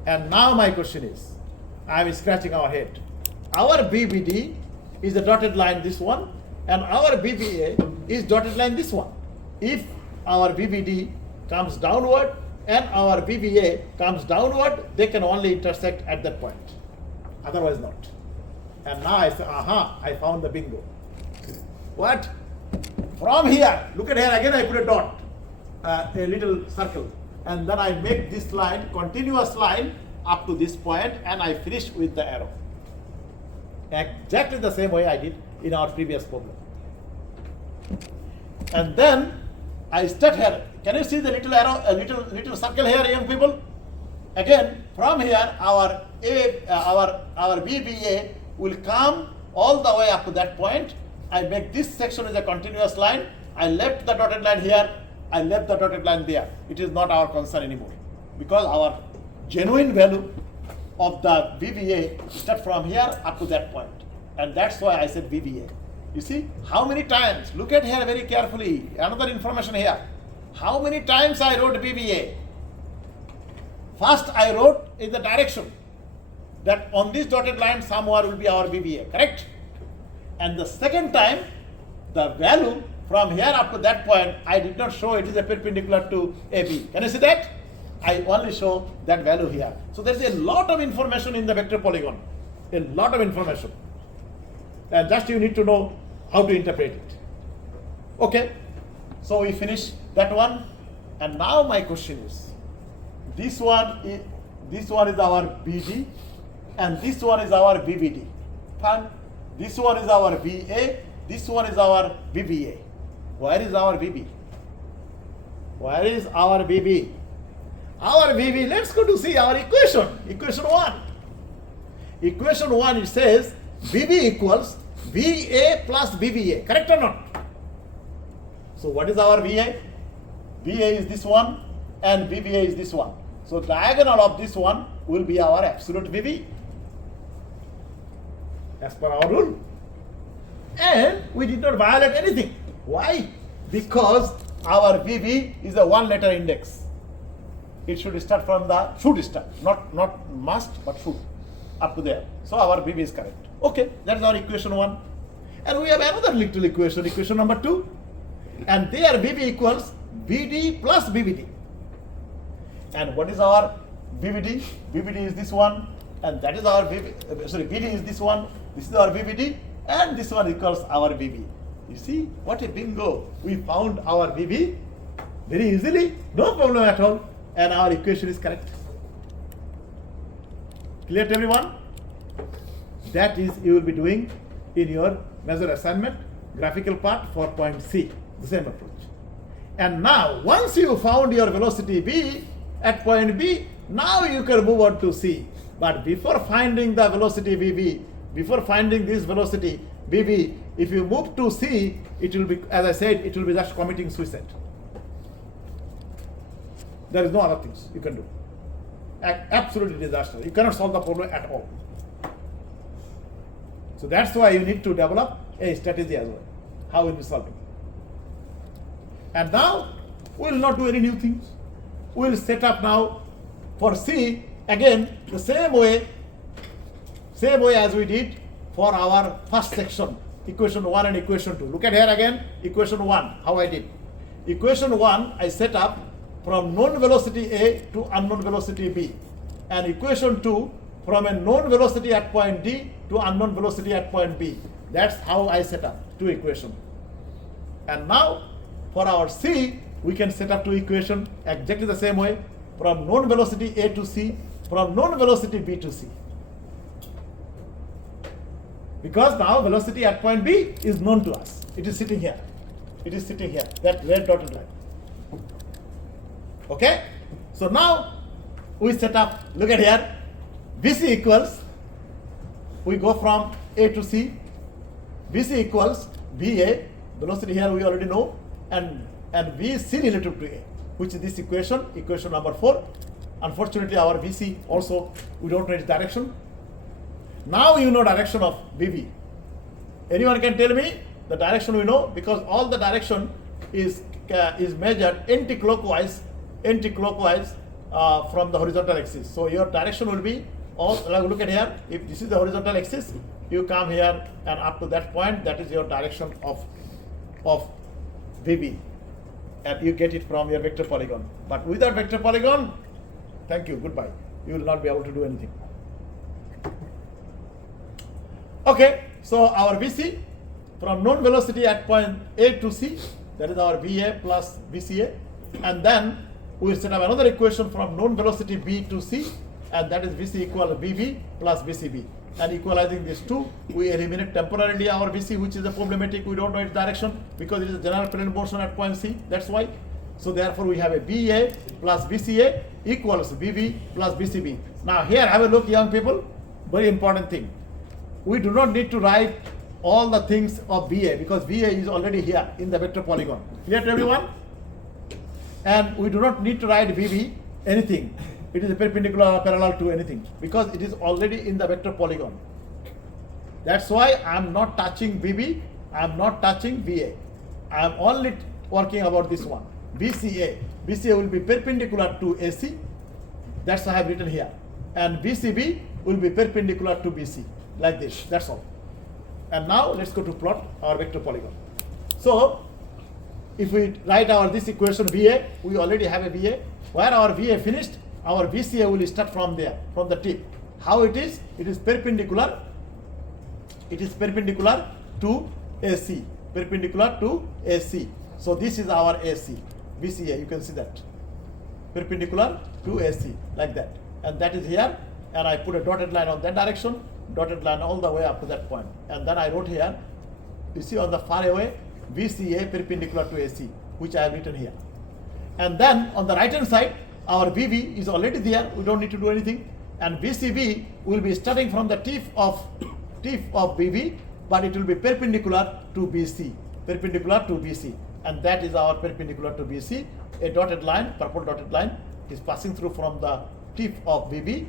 And now my question is, I am scratching our head. Our BBD is the dotted line this one, and our BBA is dotted line this one. If our BBD comes downward and our BBA comes downward, they can only intersect at that point. Otherwise not. And now I say, aha, I found the bingo. What? From here, look at here, again I put a dot, a little circle. And then I make this line, continuous line, up to this point, and I finish with the arrow. Exactly the same way I did in our previous problem. And then I start here. Can you see the little arrow, a little circle here, young people? Again, from here, our BBA will come all the way up to that point. I make this section as a continuous line. I left the dotted line here. I left the dotted line there. It is not our concern anymore, because our genuine value of the BBA start from here up to that point. And that's why I said BBA. You see, how many times, look at here very carefully, another information here. How many times I wrote BBA? First I wrote in the direction that on this dotted line somewhere will be our BBA, correct? And the second time, the value from here up to that point, I did not show it is a perpendicular to AB. Can you see that? I only show that value here. So there is a lot of information in the vector polygon. A lot of information. And just you need to know how to interpret it. Okay. So we finish that one. And now my question is, this one is our BD, and this one is our BBD. Fine. This one is our BA, this one is our BBA. Where is our BB? Where is our BB? Our BB, let's go to see our equation. Equation 1. Equation 1, it says BB equals BA plus BBA. Correct or not? So what is our BA? BA is this one and BBA is this one. So diagonal of this one will be our absolute BB, as per our rule. And we did not violate anything. Why? Because our BB is a one letter index. It should start from the, should start, not must, but should, up to there. So our BB is correct. Okay, that is our equation 1. And we have another little equation, equation number 2. And there BB equals BD plus BBD. And what is our BBD? BBD is this one, and that is our BB, BD is this one, this is our BBD, and this one equals our BB. You see, what a bingo. We found our BB very easily, no problem at all, and our equation is correct. Clear to everyone? That is, you will be doing in your measure assignment, graphical part for point C, the same approach. And now, once you found your velocity B at point B, now you can move on to C. But before finding the velocity BB, before finding this velocity BB, if you move to C, it will be, as I said, it will be just committing suicide. There is no other things you can do. Absolutely disaster. You cannot solve the problem at all. So that's why you need to develop a strategy as well. How will we solve it? And now we will not do any new things. We will set up now For C, again, the same way as we did for our first section, equation 1 and equation 2. Look at here again, equation 1, how I did. Equation 1, I set up from known velocity A to unknown velocity B. And equation 2, from a known velocity at point D to unknown velocity at point B. That's how I set up two equations. And now, for our C, we can set up two equations exactly the same way, from known velocity A to C, from known velocity B to C. Because now velocity at point B is known to us. It is sitting here. It is sitting here, that red dotted line. Okay? So now we set up, look at here, BC equals, we go from A to C, BC equals VA, velocity here we already know, and VC relative to A, which is this equation number 4. Unfortunately, our VC also, we don't know its direction. Now you know direction of BB. Anyone can tell me the direction we know, because all the direction is measured anti-clockwise from the horizontal axis. So your direction will be all, look at here, if this is the horizontal axis, you come here and up to that point, that is your direction of BB. And you get it from your vector polygon. But without vector polygon, thank you, goodbye. You will not be able to do anything. Okay, so our VC from known velocity at point A to C, that is our VA plus VCA, and then we will set up another equation from known velocity B to C, and that is VC equal VB plus VCB. And equalizing these two, we eliminate temporarily our VC, which is a problematic, we don't know its direction, because it is a general plane motion at point C, that's why. So therefore we have a BA plus VCA equals VB plus VCB. Now here, have a look, young people, very important thing. We do not need to write all the things of VA, because VA is already here in the vector polygon. Clear to everyone? And we do not need to write VB anything. It is a perpendicular or parallel to anything, because it is already in the vector polygon. That's why I am not touching VB, I am not touching VA. I am only working about this one, VCA. VCA will be perpendicular to AC, that's why I have written here. And VCB will be perpendicular to BC, like this, that's all. And now let's go to plot our vector polygon. So if we write this equation VA, we already have a VA. Where our VA finished, our VCA will start from there, from the tip. How it is? It is perpendicular. It is perpendicular to AC. Perpendicular to AC. So this is our AC. VCA, you can see that. Perpendicular to AC, like that. And that is here. And I put a dotted line on that direction, dotted line all the way up to that point. And then I wrote here, you see on the far away, VCA perpendicular to AC, which I have written here. And then on the right hand side, our VB is already there, we don't need to do anything. And VCB will be starting from the tip of VB, but it will be perpendicular to BC, perpendicular to BC. And that is our perpendicular to BC. A dotted line, purple dotted line, is passing through from the tip of VB.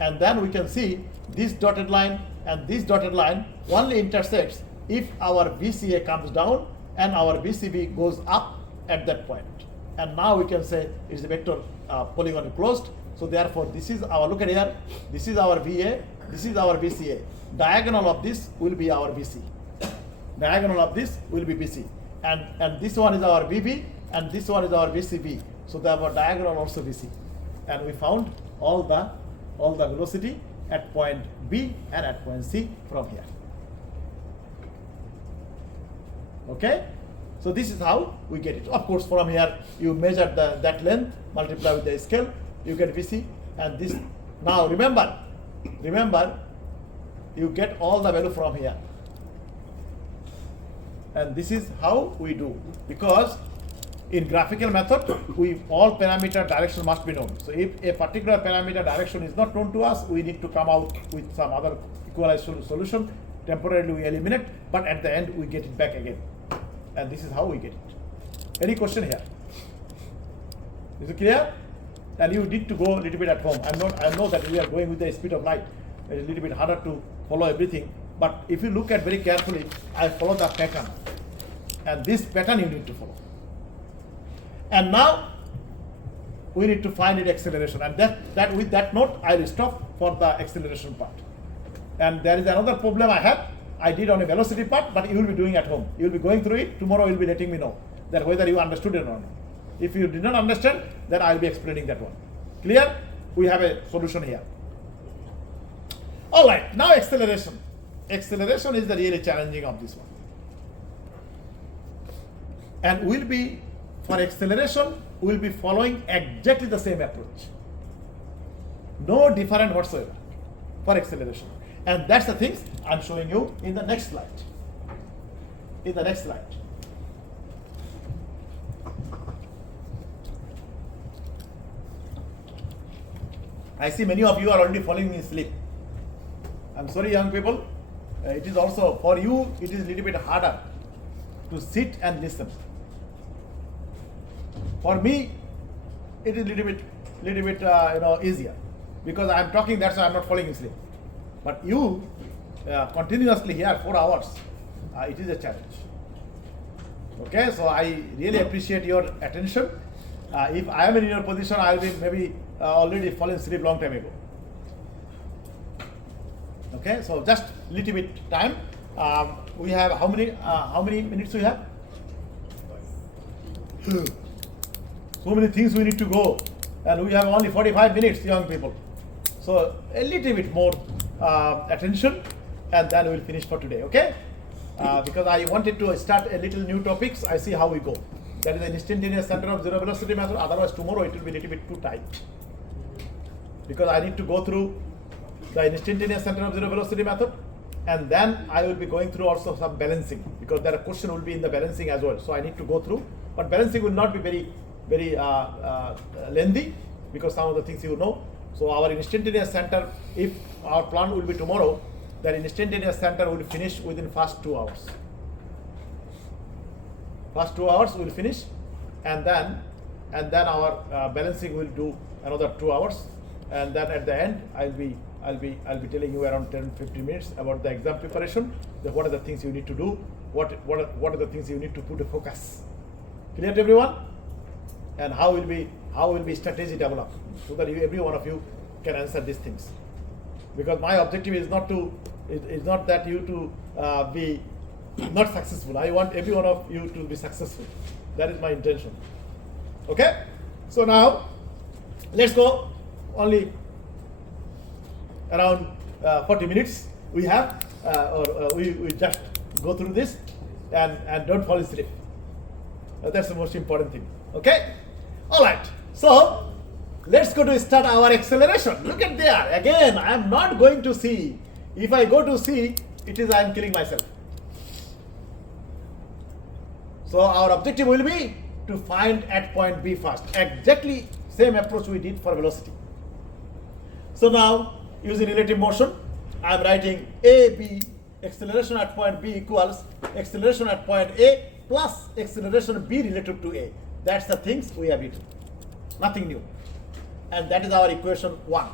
And then we can see this dotted line and this dotted line only intersects if our VCA comes down and our VCB goes up at that point. And now we can say it's the vector polygon closed. So therefore this is our, look at here, this is our VA, this is our VCA. Diagonal of this will be our VC. Diagonal of this will be BC. And this one is our VB and this one is our VCB. So therefore diagonal also VC. And we found all the velocity at point B and at point C from here. Okay? So this is how we get it. Of course, from here you measure that length, multiply with the scale, you get VC. And this, now remember, you get all the value from here. And this is how we do, because in graphical method, all parameter direction must be known. So if a particular parameter direction is not known to us, we need to come out with some other equalized solution. Temporarily we eliminate, but at the end we get it back again. And this is how we get it. Any question here? Is it clear? And you need to go a little bit at home. I know that we are going with the speed of light. It's a little bit harder to follow everything. But if you look at very carefully, I follow the pattern. And this pattern you need to follow. And now we need to find its acceleration, and that with that note I will stop for the acceleration part. And there is another problem I have. I did on a velocity part, but you will be doing at home. You will be going through it. Tomorrow you will be letting me know that whether you understood it or not. If you did not understand, then I will be explaining that one. Clear? We have a solution here. All right, now acceleration. Acceleration is the really challenging of this one. And we'll be, for acceleration, we'll be following exactly the same approach. No different whatsoever for acceleration. And that's the things I'm showing you in the next slide. In the next slide. I see many of you are already falling in sleep. I'm sorry, young people. It is also, for you, it is a little bit harder to sit and listen. For me, it is a little bit easier, because I'm talking, that's why I'm not falling in sleep. But you continuously here 4 hours, it is a challenge. Okay, so I really appreciate your attention. If I am in your position, I will be maybe already fallen asleep long time ago. Okay, so just little bit time. We have how many minutes we have? So many things we need to go, and we have only 45 minutes, young people. So a little bit more attention, and then we will finish for today. Okay? Because I wanted to start a little new topics. I see how we go. That is an instantaneous center of zero velocity method. Otherwise, tomorrow it will be a little bit too tight, because I need to go through the instantaneous center of zero velocity method, and then I will be going through also some balancing, because there a question will be in the balancing as well. So I need to go through, but balancing will not be very lengthy, because some of the things you know. So our instantaneous center, if our plan will be tomorrow, that instantaneous center will finish within first 2 hours. First 2 hours will finish, and then our balancing will do another 2 hours, and then at the end I'll be telling you around 10-15 minutes about the exam preparation. What are the things you need to do? What are the things you need to put a focus? Clear to everyone? And how will be strategy developed, so that every one of you can answer these things. Because my objective is not that you to be not successful. I want every one of you to be successful. That is my intention. Okay? So now let's go. Only around 40 minutes we have, we just go through this and don't fall asleep. That's the most important thing. Okay? All right. So let's go to start our acceleration. Look at there. Again, I am not going to C. If I go to C, it is I am killing myself. So our objective will be to find at point B first. Exactly same approach we did for velocity. So now, using relative motion, I am writing AB, acceleration at point B equals acceleration at point A plus acceleration B relative to A. That's the things we have written. Nothing new. And that is our equation 1.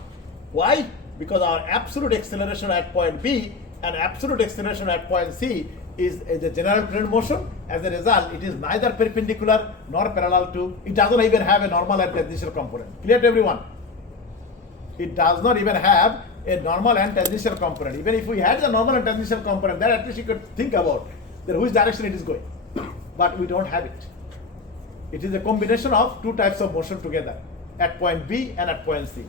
Why? Because our absolute acceleration at point B and absolute acceleration at point C is a general plane motion. As a result, it is neither perpendicular nor parallel to, it doesn't even have a normal and tangential component. Clear to everyone? It does not even have a normal and tangential component. Even if we had the normal and tangential component, then at least you could think about that which direction it is going. But we don't have it. It is a combination of two types of motion together, at point B and at point C.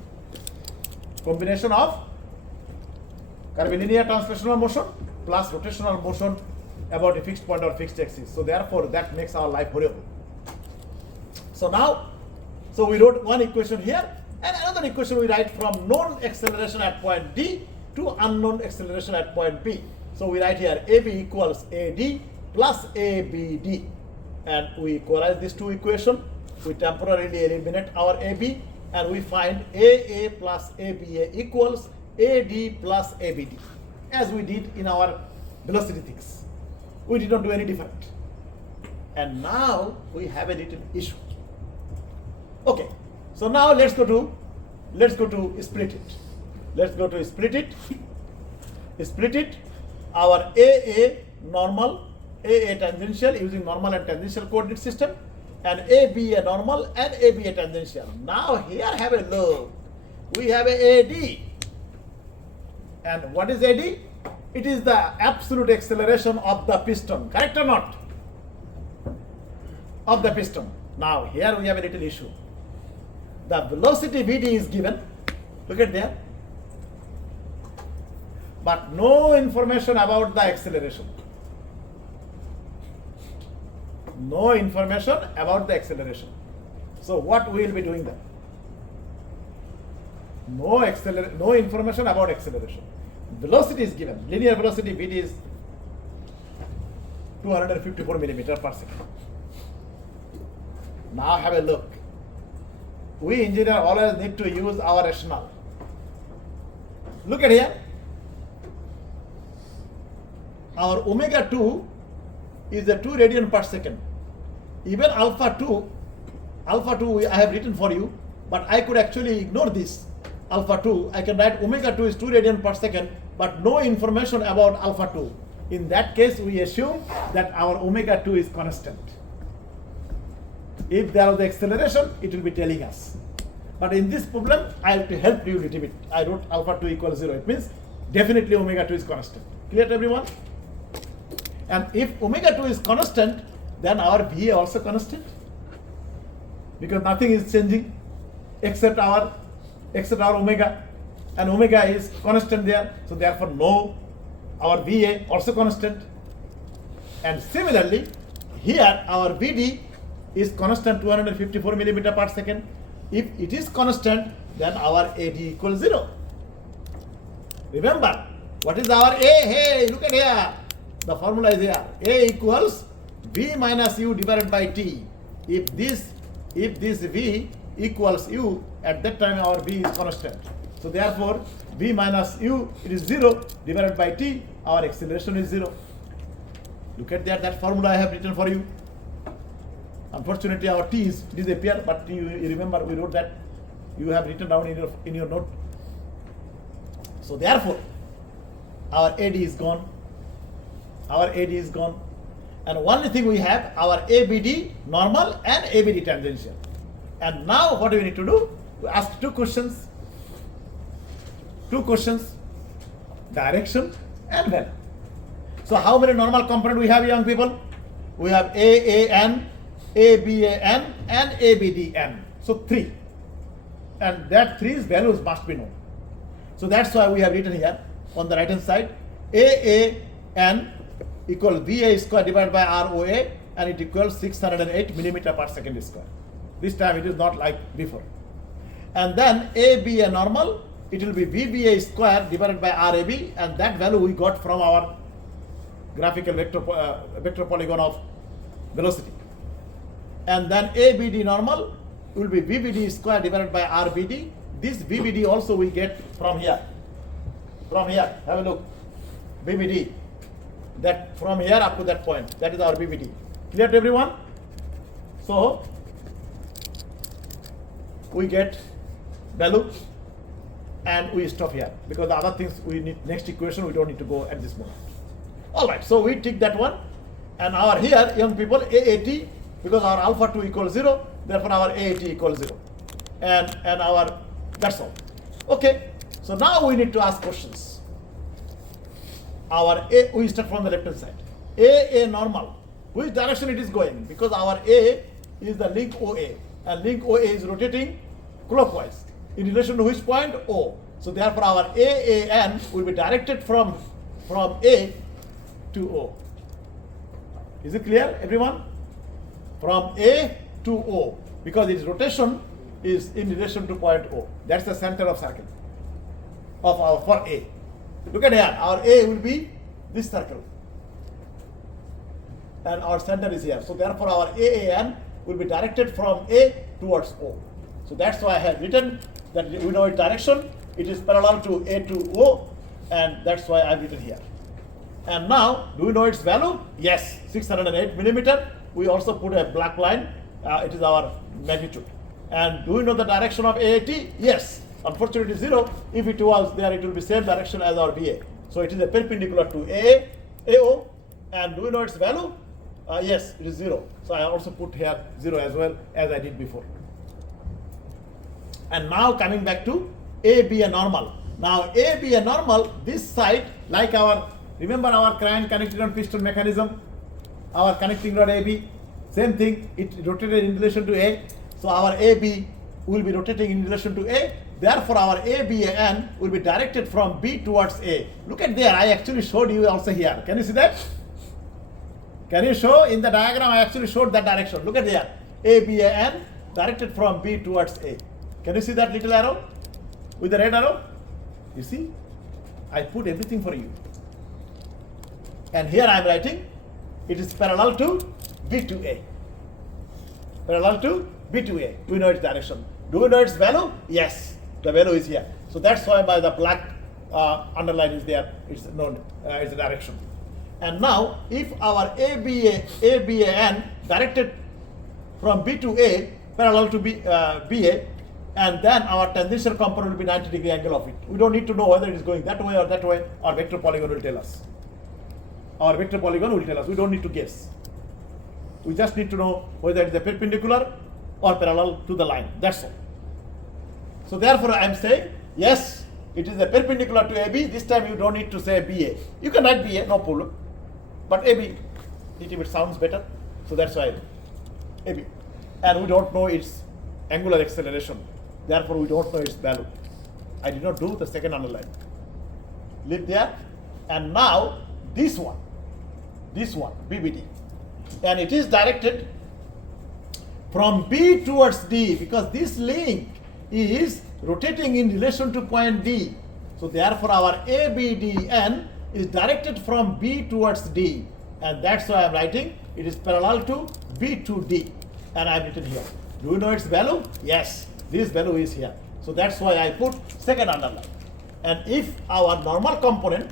Combination of curvilinear translational motion plus rotational motion about a fixed point or fixed axis. So therefore, that makes our life horrible. So now, so we wrote one equation here, and another equation we write from known acceleration at point D to unknown acceleration at point B. So we write here AB equals AD plus ABD, and we equalize these two equations. We temporarily eliminate our AB, and we find AA plus ABA equals AD plus ABD, as we did in our velocity things. We did not do any different. And now we have a little issue. Okay, so now let's go to split it. Let's go to split it. Split it. Our AA normal, AA tangential using normal and tangential coordinate system, and AB a normal and AB a tangential. Now here have a look. We have a AD. And what is AD? It is the absolute acceleration of the piston. Correct or not? Of the piston. Now here we have a little issue. The velocity Vd is given. Look at there. But no information about the acceleration. No information about the acceleration. So what we will be doing then? No information about acceleration. Velocity is given. Linear velocity Vd is 254 millimeter per second. Now have a look. We engineers always need to use our rationale. Look at here. Our omega 2 is a 2 radian per second. Even alpha 2 I have written for you, but I could actually ignore this. Alpha 2, I can write omega 2 is 2 radian per second, but no information about alpha 2. In that case, we assume that our omega 2 is constant. If there was the acceleration, it will be telling us. But in this problem, I have to help you a little bit. I wrote alpha 2 equals 0. It means definitely omega 2 is constant. Clear to everyone? And if omega 2 is constant, then our VA also constant. Because nothing is changing except our omega. And omega is constant there. So therefore, no, our VA also constant. And similarly, here our VD is constant 254 millimeter per second. If it is constant, then our AD equals 0. Remember, what is our A? Hey, look at here. The formula is here. A equals V minus U divided by T. If this V equals U, at that time our V is constant. So therefore, V minus U, it is 0 divided by T, our acceleration is 0. Look at that formula I have written for you. Unfortunately, our T is disappeared, but you remember we wrote that. You have written down in your note. So therefore, our AD is gone. Our AD is gone. And only thing we have, our ABD normal and ABD tangential. And now what do we need to do? We ask two questions. Direction and value. So how many normal components we have, young people? We have AAN, ABAN and ABDN. So 3. And that 3's values must be known. So that's why we have written here on the right hand side, AAN equals VA square divided by ROA, and it equals 608 millimeter per second square. This time it is not like before. And then ABA normal, it will be VBA square divided by RAB, and that value we got from our graphical vector polygon of velocity. And then ABD normal will be VBD square divided by RBD. This VBD also we get from here. From here, have a look. VBD. That from here up to that point, that is our VBD. Clear to everyone? So we get value and we stop here because the other things we need next equation we don't need to go at this moment. All right, so we tick that one, and our here young people AAT, because our alpha 2 equals 0, therefore our AAT equals 0, and our that's all. Okay, so now we need to ask questions. Our A, we start from the left hand side. A normal, which direction it is going? Because our A is the link OA, and link OA is rotating clockwise in relation to which point? O. So therefore our AAN will be directed from A to O. Is it clear, everyone? From A to O, because its rotation is in relation to point O. That's the center of circle of our for A. Look at here, our A will be this circle, and our center is here. So therefore our AAN will be directed from A towards O. So that's why I have written that we know its direction. It is parallel to A to O, and that's why I've written here. And now, do we know its value? Yes, 608 millimeter. We also put a black line. It is our magnitude. And do we know the direction of AAT? Yes. Unfortunately, 0. If it was there, it will be same direction as our VA. So it is a perpendicular to AO. And do we know its value? Yes, it is 0. So I also put here 0 as well as I did before. And now coming back to A, B, and normal. Now A, B, and normal, this side, like remember our crank connected on piston mechanism, our connecting rod AB, same thing, it rotated in relation to A. So our AB will be rotating in relation to A. Therefore, our ABAN will be directed from B towards A. Look at there, I actually showed you also here. Can you see that? Can you show in the diagram? I actually showed that direction. Look at there, ABAN directed from B towards A. Can you see that little arrow with the red arrow? You see, I put everything for you. And here I am writing, it is parallel to B to A. Parallel to B to A. We know its direction. Do we know its value? Yes, the value is here. So that's why by the black underline is there, it's known its direction. And now, if our ABAN directed from B to A, parallel to BA, and then our tangential component will be 90-degree angle of it. We don't need to know whether it is going that way or that way. Our vector polygon will tell us. Our vector polygon will tell us. We don't need to guess. We just need to know whether it is a perpendicular or parallel to the line. That's all. So therefore, I am saying, yes, it is a perpendicular to AB. This time you don't need to say BA. You can write BA, no problem. But AB, little bit sounds better. So that's why AB. And we don't know its angular acceleration. Therefore, we don't know its value. I did not do the second underline. Leave there. And now, this one, BBD. And it is directed from B towards D, because this link is rotating in relation to point D. So therefore, our ABDN is directed from B towards D. And that's why I am writing it is parallel to B to D. And I have written here. Do you know its value? Yes, this value is here. So that's why I put second underline. And if our normal component,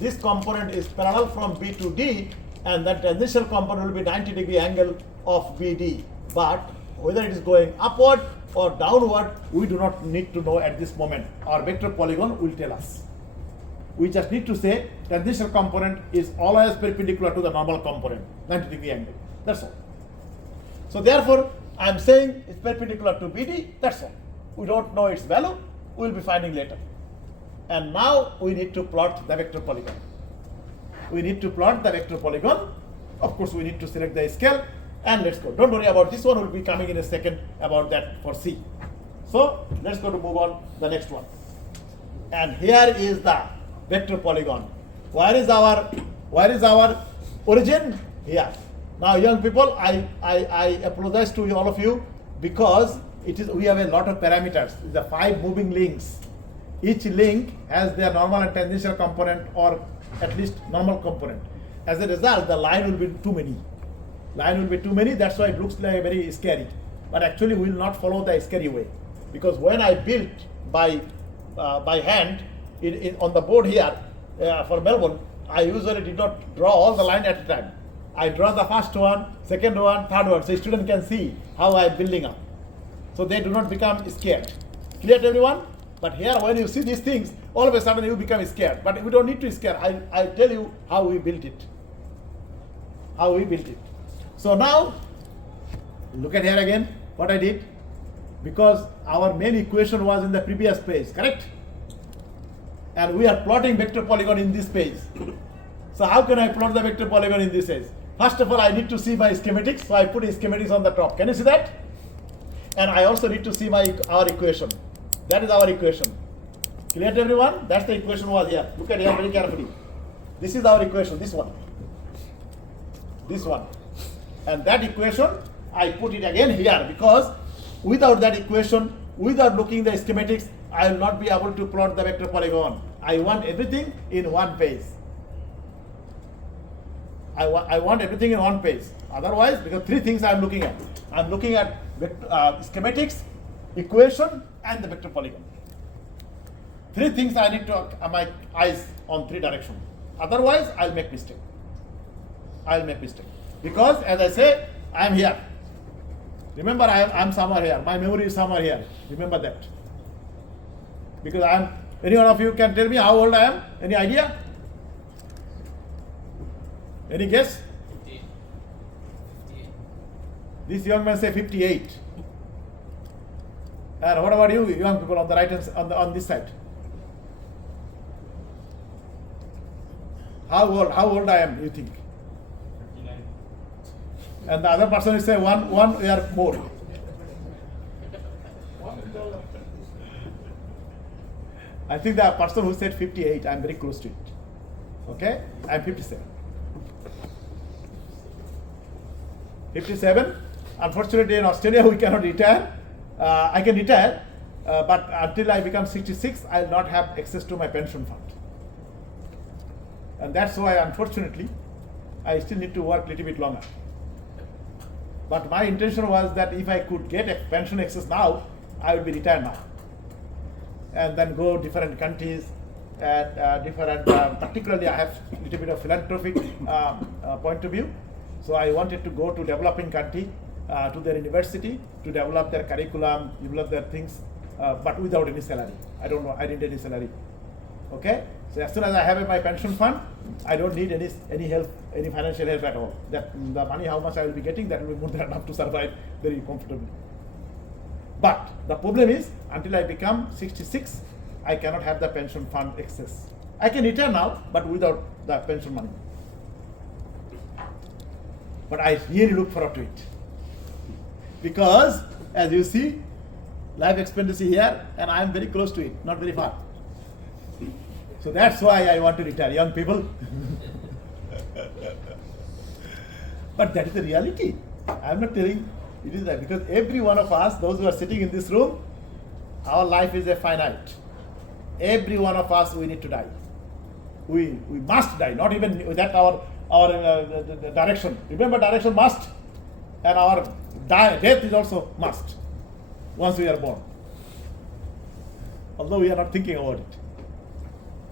this component is parallel from B to D, and that tangential component will be 90-degree angle of BD. But whether it is going upward or downward, we do not need to know at this moment. Our vector polygon will tell us. We just need to say tangential component is always perpendicular to the normal component, 90-degree angle. That's all. So therefore, I am saying it's perpendicular to BD. That's all. We don't know its value. We will be finding later. And now we need to plot the vector polygon. We need to plot the vector polygon. Of course, we need to select the scale. And let's go. Don't worry about this one. Will be coming in a second about that for C. So let's go to move on the next one. And here is the vector polygon. Where is our origin? Here. Now, young people, I apologize to all of you, because we have a lot of parameters. The 5 moving links. Each link has their normal and tangential component, or at least normal component. As a result, the line will be too many. That's why it looks like very scary. But actually, we will not follow the scary way, because when I built by hand on the board here for Melbourne, I usually did not draw all the line at a time. I draw the first one, second one, third one, so student can see how I am building up. So they do not become scared. Clear to everyone? But here, when you see these things, all of a sudden you become scared. But we don't need to scare. I tell you how we built it. So now, look at here again, what I did. Because our main equation was in the previous page, correct? And we are plotting vector polygon in this page. So how can I plot the vector polygon in this page? First of all, I need to see my schematics. So I put schematics on the top. Can you see that? And I also need to see our equation. That is our equation. Clear to everyone? That's the equation was here. Look at here very carefully. This is our equation, this one. And that equation, I put it again here, because without that equation, without looking the schematics, I will not be able to plot the vector polygon. I want everything in one page. I want everything in one page. Otherwise, because 3 things I am looking at. I am looking at schematics, equation, and the vector polygon. 3 things I need to my eyes on 3 directions. Otherwise, I'll make mistake. Because as I say, I am here. Remember, I'm somewhere here. My memory is somewhere here. Remember that. Because any one of you can tell me how old I am? Any idea? Any guess? 58. This young man say 58. And what about you, young people on the right hand, on this side? How old I am, you think? 59. And the other person is say one year more. I think the person who said 58, I am very close to it. Okay? I am 57. 57. Unfortunately, in Australia, we cannot retire. I can retire, but until I become 66, I will not have access to my pension fund. And that's why, unfortunately, I still need to work a little bit longer. But my intention was that if I could get a pension access now, I would be retired now. And then go different countries, and different, particularly I have a little bit of philanthropic point of view. So I wanted to go to developing country, to their university, to develop their curriculum, develop their things, but without any salary. I don't know, I didn't need any salary. Okay? So as soon as I have my pension fund, I don't need any help, any financial help at all. That the money, how much I will be getting, that will be more than enough to survive very comfortably. But the problem is, until I become 66, I cannot have the pension fund access. I can retire now, but without the pension money. But I really look forward to it. Because, as you see, life expectancy here, and I am very close to it, not very far. So that's why I want to retire, young people. But that is the reality. I am not telling it is that, because every one of us, those who are sitting in this room, our life is a finite. Every one of us, we need to die. We must die, not even that our direction. Remember, direction must, and our death is also must, once we are born. Although we are not thinking about it.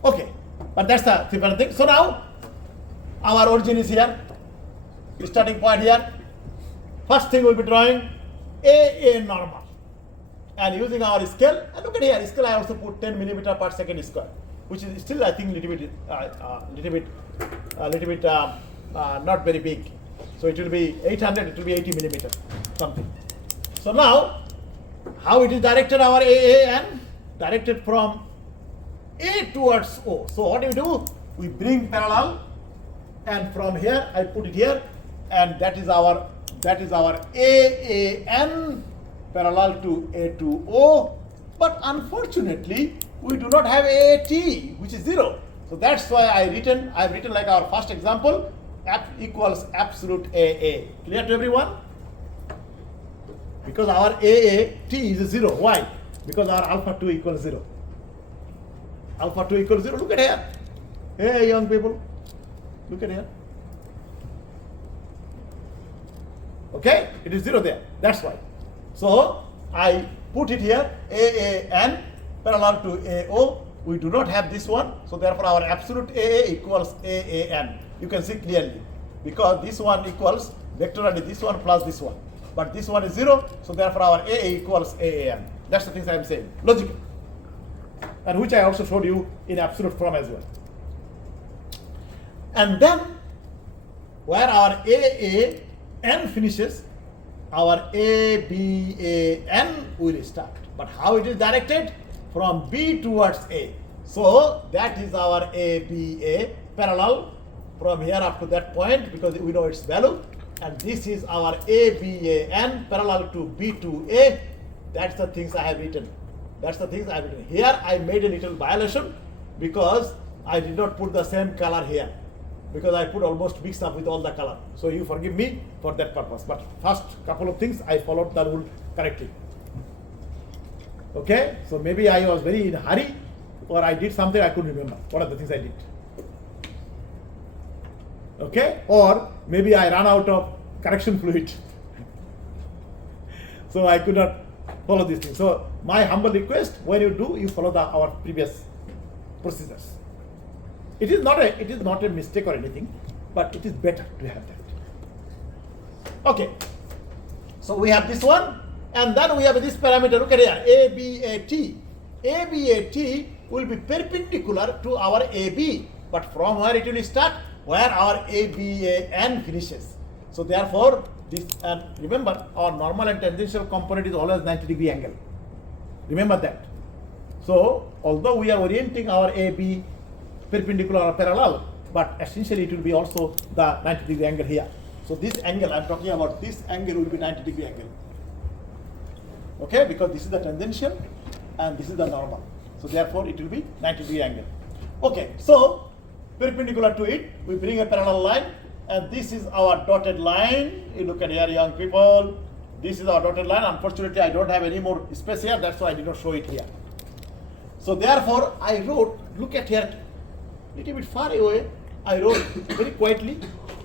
Okay, but that's the different thing. So now, our origin is here, starting point here. First thing we'll be drawing AA normal. And using our scale, and look at here, scale I also put 10 millimeter per second square, which is still, I think, little bit not very big. So it will be 800, it will be 80 millimeter, something. So now, how it is directed, our AAN, directed from A towards O. So what do we do? We bring parallel, and from here, I put it here, and that is our AAN parallel to A to O. But unfortunately, we do not have AAT, which is 0. So that's why I've written like our first example, F equals absolute AA. Clear to everyone? Because our AAT is 0. Why? Because our alpha 2 equals 0. Alpha 2 equals 0. Look at here. Hey, young people. Look at here. Okay? It is 0 there. That's why. So I put it here, AAN parallel to AO. We do not have this one. So therefore our absolute AA equals AAN. You can see clearly. Because this one equals vectorally this one plus this one. But this one is 0. So therefore our AA equals AAN. That's the things I am saying. Logical. And which I also showed you in absolute form as well. And then, where our AAN finishes, our ABAN will start. But how it is directed? From B towards A. So that is our ABA parallel from here up to that point, because we know its value. And this is our ABAN parallel to B to A. That's the things I have written. That's the things I have written. Here I made a little violation because I did not put the same color here, because I put almost mixed up with all the color. So you forgive me for that purpose. But first couple of things I followed the rule correctly. Okay, so maybe I was very in a hurry, or I did something I couldn't remember. What are the things I did? Okay, or maybe I ran out of correction fluid. So I could not follow these things. So my humble request, when you do, you follow our previous procedures. It is not a mistake or anything, but it is better to have that. Okay, so we have this one, and then we have this parameter. Look at here, ABAT. ABAT will be perpendicular to our AB, but from where it will start? where our ABAN finishes. So therefore, this, and remember, our normal and tangential component is always 90-degree angle. Remember that. So although we are orienting our AB perpendicular or parallel, but essentially it will be also the 90-degree angle here. So this angle, I'm talking about this angle will be 90-degree angle. Okay, because this is the tangential and this is the normal. So therefore it will be 90-degree angle. Okay, so perpendicular to it, we bring a parallel line, and this is our dotted line. You look at here, young people. This is our dotted line. Unfortunately, I don't have any more space here. That's why I did not show it here. So therefore, I wrote, look at here, little bit far away, I wrote very quietly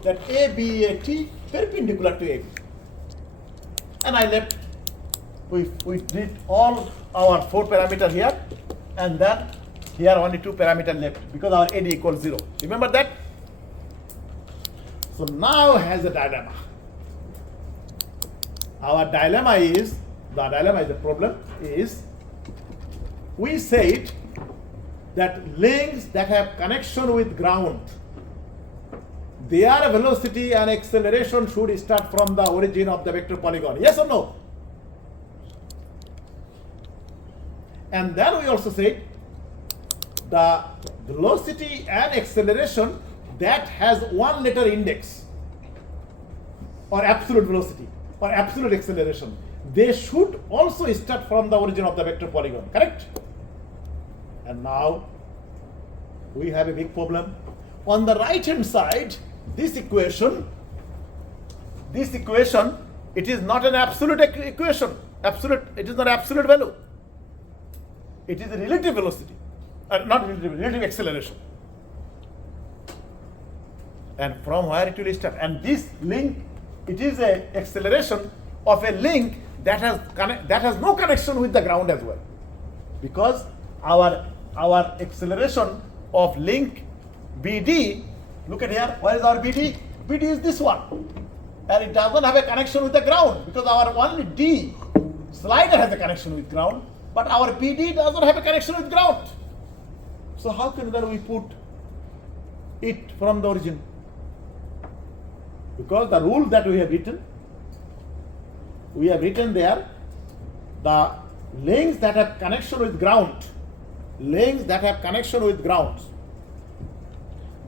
that ABAT perpendicular to AB. And I left, we did all our 4 parameter here, and then here only 2 parameter left because our AD equals 0. Remember that? So now has a dilemma. Our dilemma is, the problem is, we said that links that have connection with ground, their velocity and acceleration should start from the origin of the vector polygon. Yes or no? And then we also said the velocity and acceleration that has 1 letter index, or absolute velocity or absolute acceleration, they should also start from the origin of the vector polygon, correct? And now we have a big problem. On the right hand side, this equation, it is not an absolute equation. It is not absolute value. It is a relative velocity, not relative acceleration. And from where it will start? And this link, it is a acceleration of a link that has no connection with the ground as well, because our acceleration of link BD, look at here, where is our BD? BD is this one, and it doesn't have a connection with the ground because our only D slider has a connection with ground, but our BD doesn't have a connection with ground. So how can then we put it from the origin? Because the rule that we have written there, the links that have connection with ground,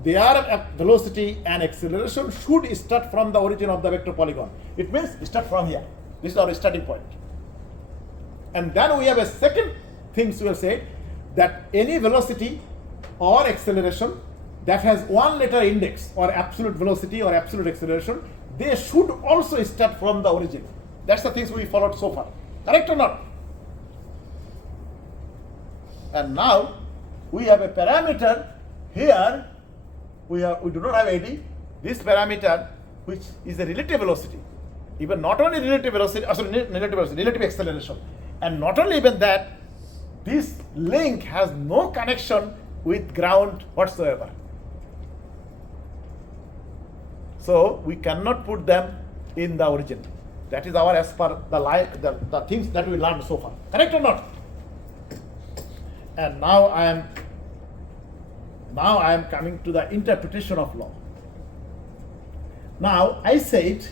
their velocity and acceleration should start from the origin of the vector polygon. It means start from here. This is our starting point. And then we have a second thing we have said, that any velocity or acceleration that has 1 letter index, or absolute velocity or absolute acceleration, they should also start from the origin. That's the things we followed so far. Correct or not? And now we have a parameter here. We do not have AD. This parameter, which is a relative velocity, even not only relative velocity, relative acceleration, and not only even that, this link has no connection with ground whatsoever. So we cannot put them in the origin. That is our, as per the things that we learned so far. Correct or not? And now I am coming to the interpretation of law. Now I said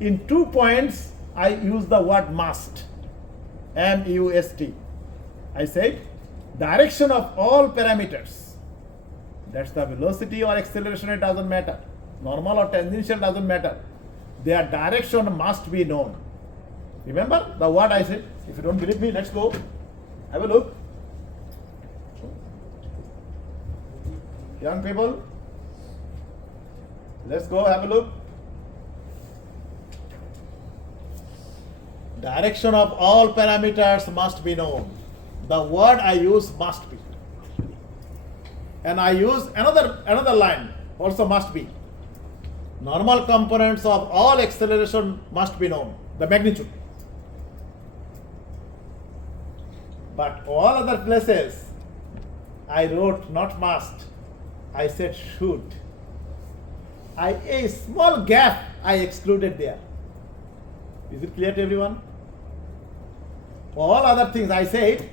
in 2 points I use the word must, M-U-S-T. I said direction of all parameters, that's the velocity or acceleration, it doesn't matter. Normal or tangential doesn't matter. Their direction must be known. Remember the word I said? If you don't believe me, let's go have a look. Young people, let's go have a look. Direction of all parameters must be known. The word I use must be. And I use another line, also must be. Normal components of all acceleration must be known, the magnitude. But all other places, I wrote not must, I said should. A small gap I excluded there. Is it clear to everyone? All other things I said,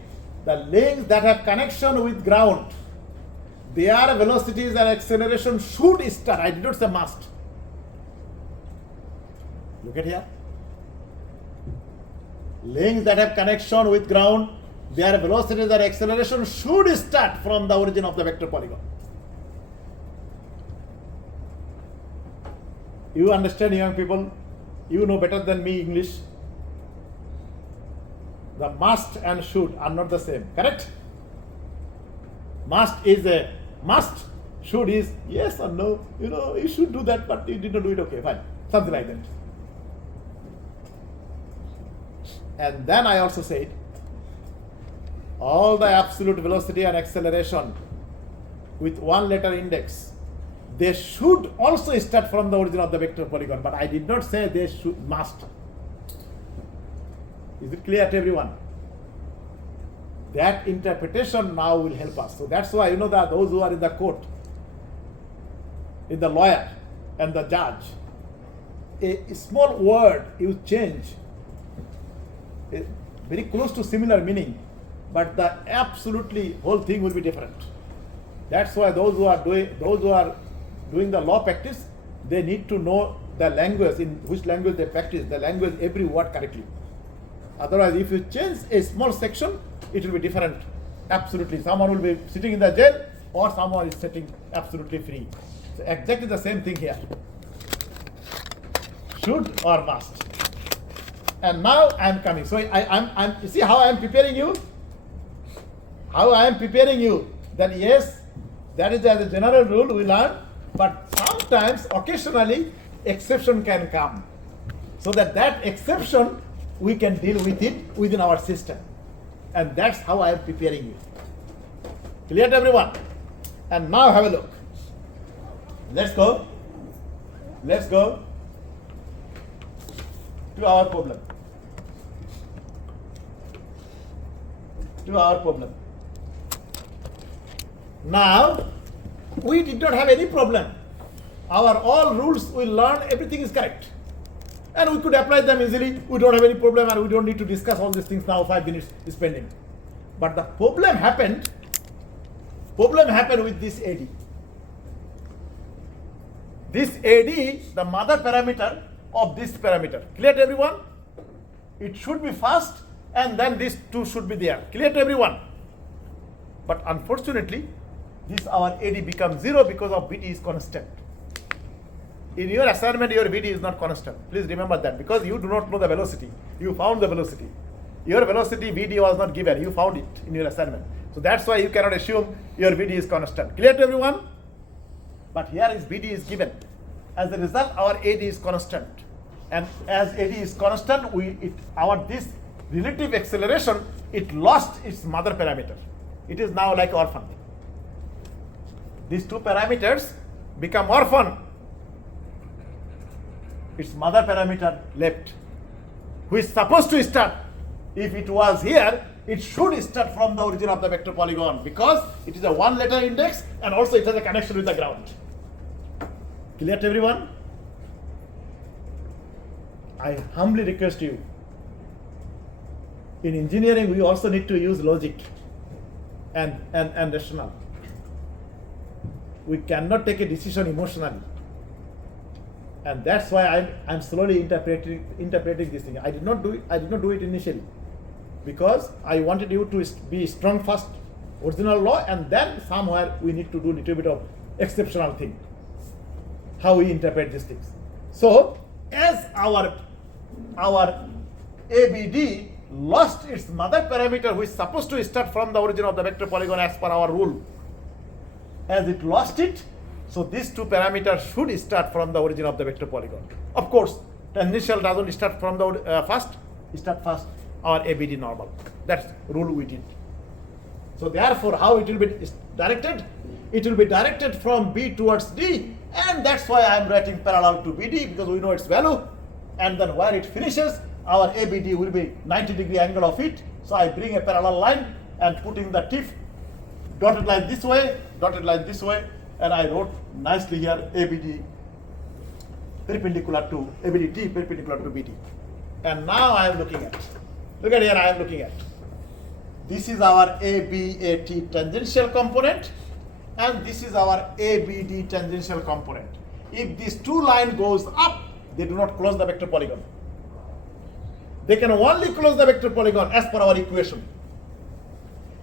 the links that have connection with ground, their velocities and acceleration should start. I did not say must. Look at here. Links that have connection with ground, their velocities and acceleration should start from the origin of the vector polygon. You understand, young people? You know better than me English. The must and should are not the same, correct? Must is a must, should is yes or no. You know, you should do that, but you did not do it. Okay, fine. Something like that. And then I also said, all the absolute velocity and acceleration with one letter index, they should also start from the origin of the vector polygon, but I did not say they must. Is it clear to everyone? That interpretation now will help us. So that's why, you know, that those who are in the court, in the lawyer and the judge, a small word you change, very close to similar meaning, but the absolutely whole thing will be different. That's why those who are doing the law practice, they need to know the language, in which language they practice, the language, every word correctly. Otherwise, if you change a small section, it will be different. Absolutely. Someone will be sitting in the jail or someone is sitting absolutely free. So exactly the same thing here. Should or must. And now I am coming. So I'm you see how I am preparing you? How I am preparing you that yes, that is as a general rule we learn, but sometimes, occasionally, exception can come. So that exception, we can deal with it within our system. And that's how I am preparing you. Clear to everyone? And now have a look. Let's go to our problem. Now, we did not have any problem. Our all rules we learned, everything is correct. And we could apply them easily. We don't have any problem and we don't need to discuss all these things now, 5 minutes is spending. But the problem happened with this AD. This AD, the mother parameter of this parameter. Clear to everyone? It should be fast and then these two should be there. Clear to everyone? But unfortunately, this our AD becomes 0 because of BD is constant. In your assignment, your VD is not constant. Please remember that, because you do not know the velocity. You found the velocity. Your velocity VD was not given. You found it in your assignment. So that's why you cannot assume your VD is constant. Clear to everyone? But here is VD is given. As a result, our AD is constant. And as AD is constant, this relative acceleration, it lost its mother parameter. It is now like orphan. These two parameters become orphan. Its mother parameter left, who is supposed to start. If it was here, it should start from the origin of the vector polygon because it is a one letter index and also it has a connection with the ground. Clear to everyone? I humbly request you. In engineering, we also need to use logic and rational. We cannot take a decision emotionally. And that's why I'm slowly interpreting this thing. I did not do it initially because I wanted you to be strong first, original law, and then somewhere we need to do a little bit of exceptional thing. How we interpret these things. So as our ABD lost its mother parameter, which is supposed to start from the origin of the vector polygon as per our rule. As it lost it, so these two parameters should start from the origin of the vector polygon. Of course, tangential doesn't start from the first. Start first our ABD normal. That's rule we did. So therefore, how it will be directed? It will be directed from B towards D, and that's why I am writing parallel to BD because we know its value. And then where it finishes, our ABD will be 90-degree angle of it. So I bring a parallel line and putting the tip, dotted line this way, and I wrote nicely here ABD perpendicular to ABD perpendicular to BD. And now I am looking at. Look at here, I am looking at. This is our ABAT tangential component, and this is our ABD tangential component. If this two line goes up, they do not close the vector polygon. They can only close the vector polygon as per our equation.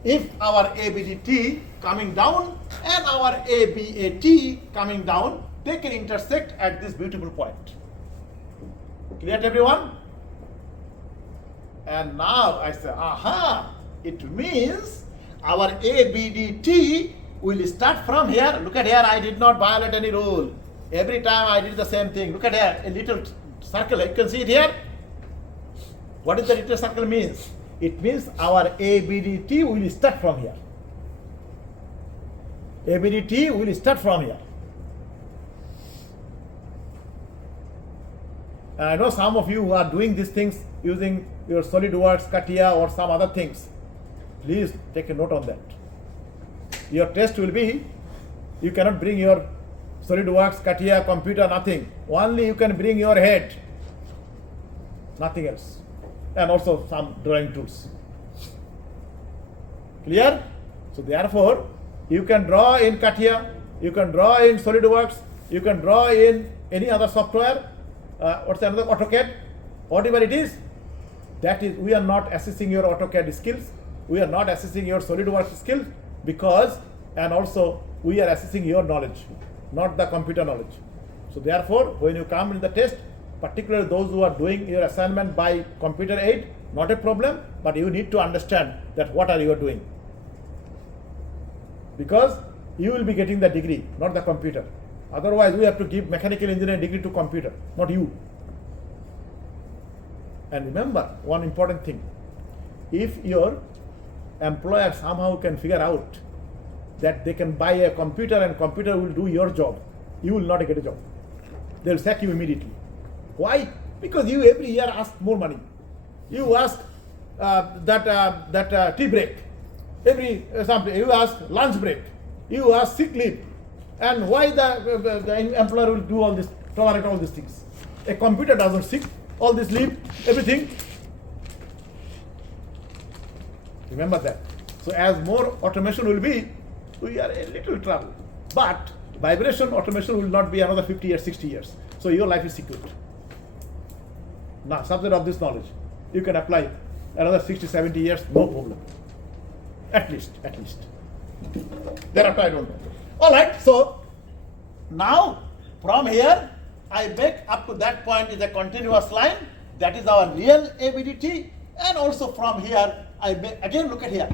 If our ABDT coming down and our ABAT coming down, they can intersect at this beautiful point. Clear to everyone? And now I say, aha, it means our ABDT will start from here. Look at here, I did not violate any rule. Every time I did the same thing. Look at here, a little circle. You can see it here. What does the little circle means? It means our ABDT will start from here. ABDT will start from here. And I know some of you who are doing these things using your SolidWorks, CATIA or some other things. Please take a note on that. Your test will be, you cannot bring your SolidWorks, CATIA, computer, nothing. Only you can bring your head. Nothing else. And also some drawing tools. Clear? So therefore, you can draw in CATIA, you can draw in SolidWorks, you can draw in any other software, what's another, AutoCAD, whatever it is. That is, we are not assessing your AutoCAD skills, we are not assessing your SolidWorks skills, because, and also we are assessing your knowledge, not the computer knowledge. So therefore, when you come in the test, particularly those who are doing your assignment by computer aid, not a problem, but you need to understand that what are you doing. Because you will be getting the degree, not the computer. Otherwise, we have to give mechanical engineering degree to computer, not you. And remember one important thing. If your employer somehow can figure out that they can buy a computer and computer will do your job, you will not get a job. They will sack you immediately. Why? Because you every year ask more money. You ask that tea break. Every something. You ask lunch break. You ask sick leave. And why the employer will do all this, tolerate all these things? A computer doesn't sick, all this leave, everything. Remember that. So as more automation will be, we are a little trouble. But vibration automation will not be another 50 years, 60 years. So your life is secured. Now, subject of this knowledge, you can apply another 60, 70 years, no problem. At least. Thereafter, I don't know. All right, so now from here, I make up to that point is a continuous line. That is our real ABDT. And also from here, I make, again look at here.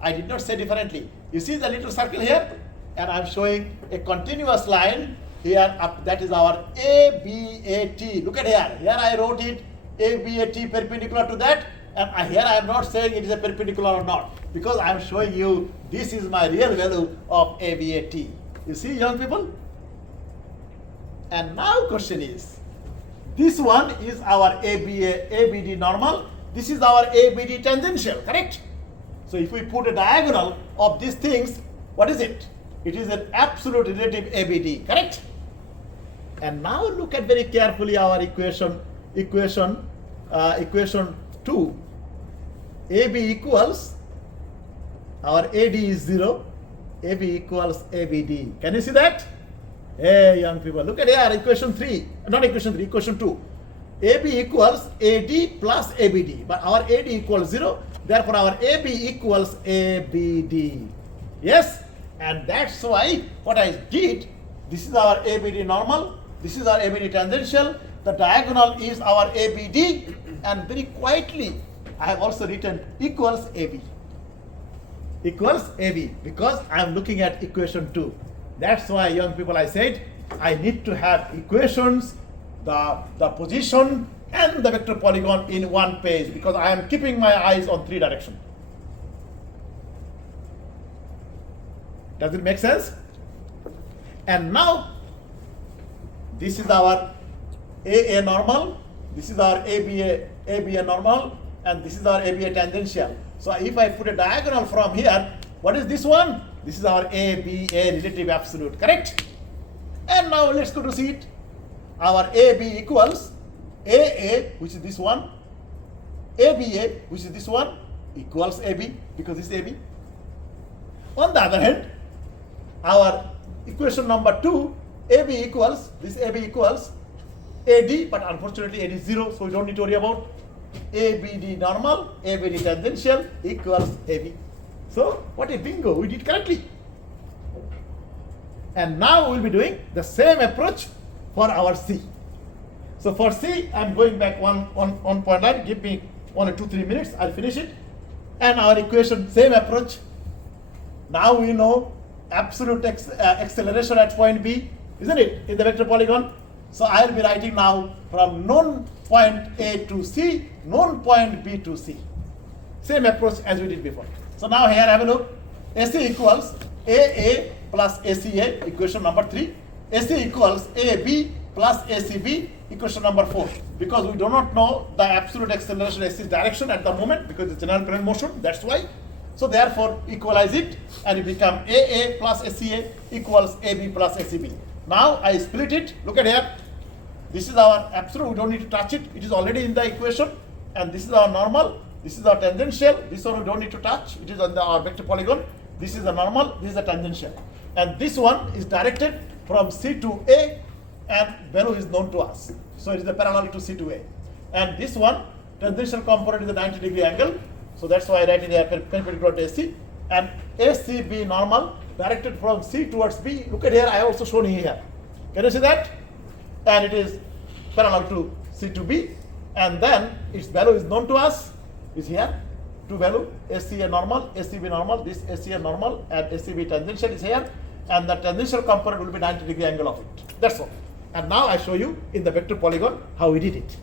I did not say differently. You see the little circle here? And I'm showing a continuous line here up, that is our ABAT. Look at here. Here I wrote it ABAT perpendicular to that, and here I am not saying it is a perpendicular or not, because I am showing you this is my real value of ABAT. You see, young people? And now question is, this one is our ABD normal, this is our ABD tangential, correct? So if we put a diagonal of these things, what is it? It is an absolute relative ABD, correct? And now look at very carefully our equation 2. AB equals, our AD is 0, AB equals ABD. Can you see that? Hey, young people, look at here, equation 3, not equation 3, equation 2. AB equals AD plus ABD, but our AD equals 0, therefore our AB equals ABD. Yes? And that's why what I did, this is our ABD normal, this is our ABD tangential, the diagonal is our ABD, and very quietly I have also written equals AB. Equals AB, because I am looking at equation 2. That's why, young people, I said I need to have equations, the position and the vector polygon in one page, because I am keeping my eyes on 3 directions. Does it make sense? And now, this is our AA normal, this is our ABA normal, and this is our ABA tangential. So if I put a diagonal from here, what is this one? This is our ABA relative absolute, correct? And now let's go to see it. Our AB equals AA, which is this one, ABA, which is this one, equals AB, because this is AB. On the other hand, our equation number 2, AB equals, this AB equals AD, but unfortunately AD is 0, so we don't need to worry about. ABD normal, ABD tangential equals AB. So what a bingo, we did correctly. And now we'll be doing the same approach for our C. So for C, I'm going back one point line, give me 1 or 2, 3 minutes, I'll finish it. And our equation, same approach. Now we know absolute acceleration at point B, isn't it, in the vector polygon? So I'll be writing now from known point A to C, known point B to C. Same approach as we did before. So now here have a look. AC equals AA plus ACA, equation number 3. AC equals AB plus ACB, equation number 4. Because we do not know the absolute acceleration AC's direction at the moment because it's general plane motion, that's why. So therefore equalize it and it become AA plus ACA equals AB plus ACB. Now I split it, look at here. This is our absolute, we don't need to touch it, it is already in the equation. And this is our normal, this is our tangential, this one we don't need to touch, it is on our vector polygon. This is the normal, this is the tangential. And this one is directed from C to A and value is known to us. So it is a parallel to C to A. And this one, tangential component is a 90-degree angle. So that's why I write it here perpendicular to AC. And ACB normal directed from C towards B. Look at here, I also shown here. Can you see that? And it is parallel to C to B. And then its value is known to us, is here. Two value, ACA normal, ACB normal, this ACA normal and ACB tangential is here. And the tangential component will be 90-degree angle of it. That's all. And now I show you in the vector polygon how we did it.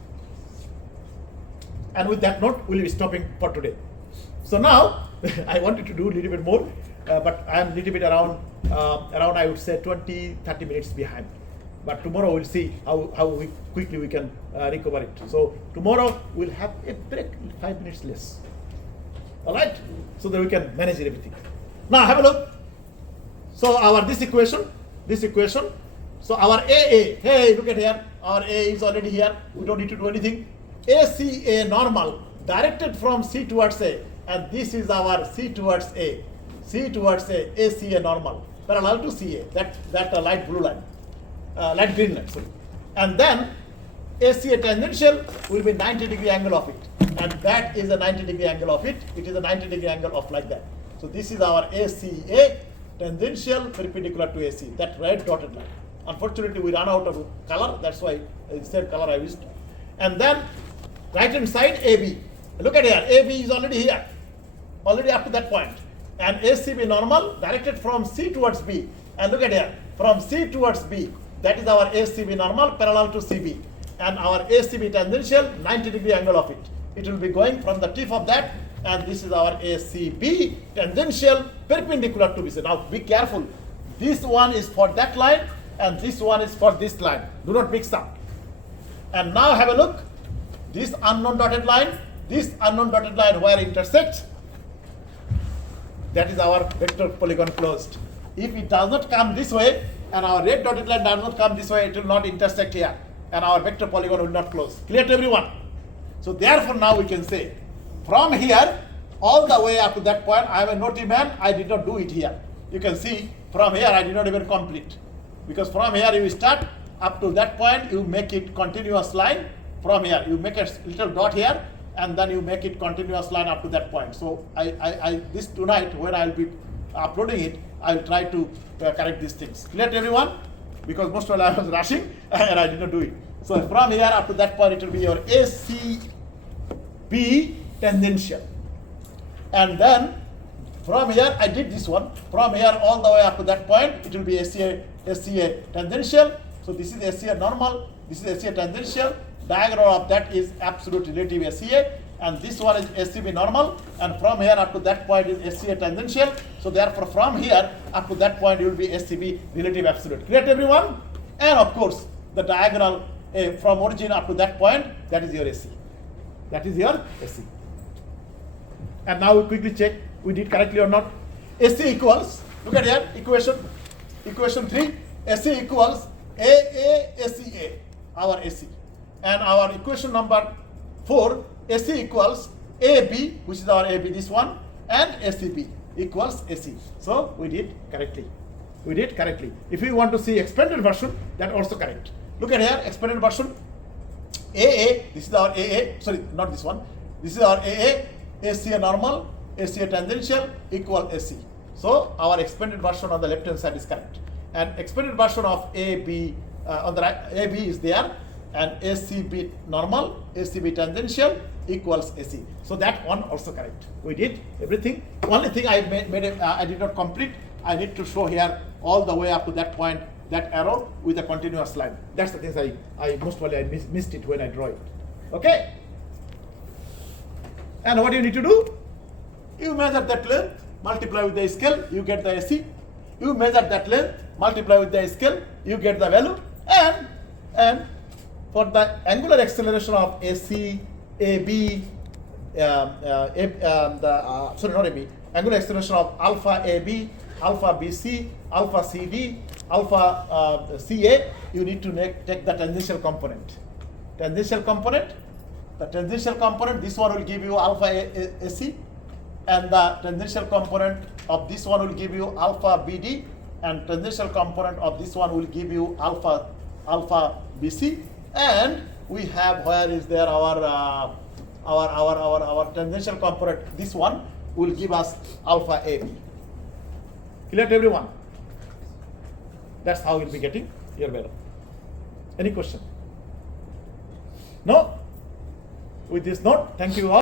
And with that note, we'll be stopping for today. So now, I wanted to do a little bit more, but I'm a little bit around I would say 20-30 minutes behind. But tomorrow we'll see how quickly we can recover it. So tomorrow we'll have a break, 5 minutes less. All right? So that we can manage everything. Now have a look. So our this equation, so our AA, hey, look at here, our A is already here, we don't need to do anything. ACA normal, directed from C towards A, and this is our C towards A, ACA normal, parallel to CA, that light blue line, light green line, sorry. And then ACA tangential will be 90-degree angle of it, and that is a 90-degree angle of it, it is a 90-degree angle of like that. So this is our ACA tangential perpendicular to AC, that red dotted line. Unfortunately, we ran out of color, that's why instead color I used. And then right hand side AB. Look at here, AB is already here, already up to that point. And ACB normal directed from C towards B. And look at here, from C towards B, that is our ACB normal parallel to CB. And our ACB tangential, 90-degree angle of it. It will be going from the tip of that, and this is our ACB tangential perpendicular to BC. Now be careful, this one is for that line, and this one is for this line. Do not mix up. And now have a look. This unknown dotted line where it intersects, that is our vector polygon closed. If it does not come this way, and our red dotted line does not come this way, it will not intersect here, and our vector polygon will not close. Clear to everyone? So therefore now we can say, from here all the way up to that point, I am a naughty man, I did not do it here. You can see from here I did not even complete. Because from here you start up to that point, you make it continuous line. From here you make a little dot here, and then you make it continuous line up to that point. So this tonight when I will be uploading it, I will try to correct these things. Clear to everyone? Because most of all I was rushing and I did not do it. So from here up to that point it will be your ACB tangential. And then from here I did this one. From here all the way up to that point it will be SCA tangential. So this is SCA normal, this is SCA tangential. Diagram of that is absolute relative SCA, and this one is SCB normal, and from here up to that point is SCA tangential. So therefore from here up to that point you will be SCB relative absolute. Clear to everyone? And of course the diagonal from origin up to that point, that is your AC. That is your AC. And now we quickly check we did correctly or not. AC equals, look at here, equation 3, AC equals AACA, our AC. And our equation number 4, AC equals AB, which is our AB, this one, and ACB equals AC. So we did correctly. We did correctly. If you want to see expanded version, that also correct. Look at here, expanded version. AA, this is our AA, sorry, not this one. This is our AA, ACA normal, ACA tangential equal AC. So our expanded version on the left hand side is correct. And expanded version of AB on the right, AB is there, and ACB normal, ACB tangential equals AC. So that one also correct. We did everything. Only thing I I did not complete. I need to show here all the way up to that point, that arrow with a continuous line. That's the things I most probably I missed it when I draw it. Okay. And what you need to do? You measure that length, multiply with the scale, you get the AC. You measure that length, multiply with the scale, you get the value. And for the angular acceleration of AC, AB, angular acceleration of alpha AB, alpha BC, alpha CD, alpha CA, you need to take the tangential component. Tangential component, the tangential component, this one will give you alpha AC, and the tangential component of this one will give you alpha BD, and tangential component of this one will give you alpha BC, and we have, where is there our tangential component, this one will give us alpha AB. Clear to everyone? That's how you'll be getting your value. Any question? No? With this note, thank you all.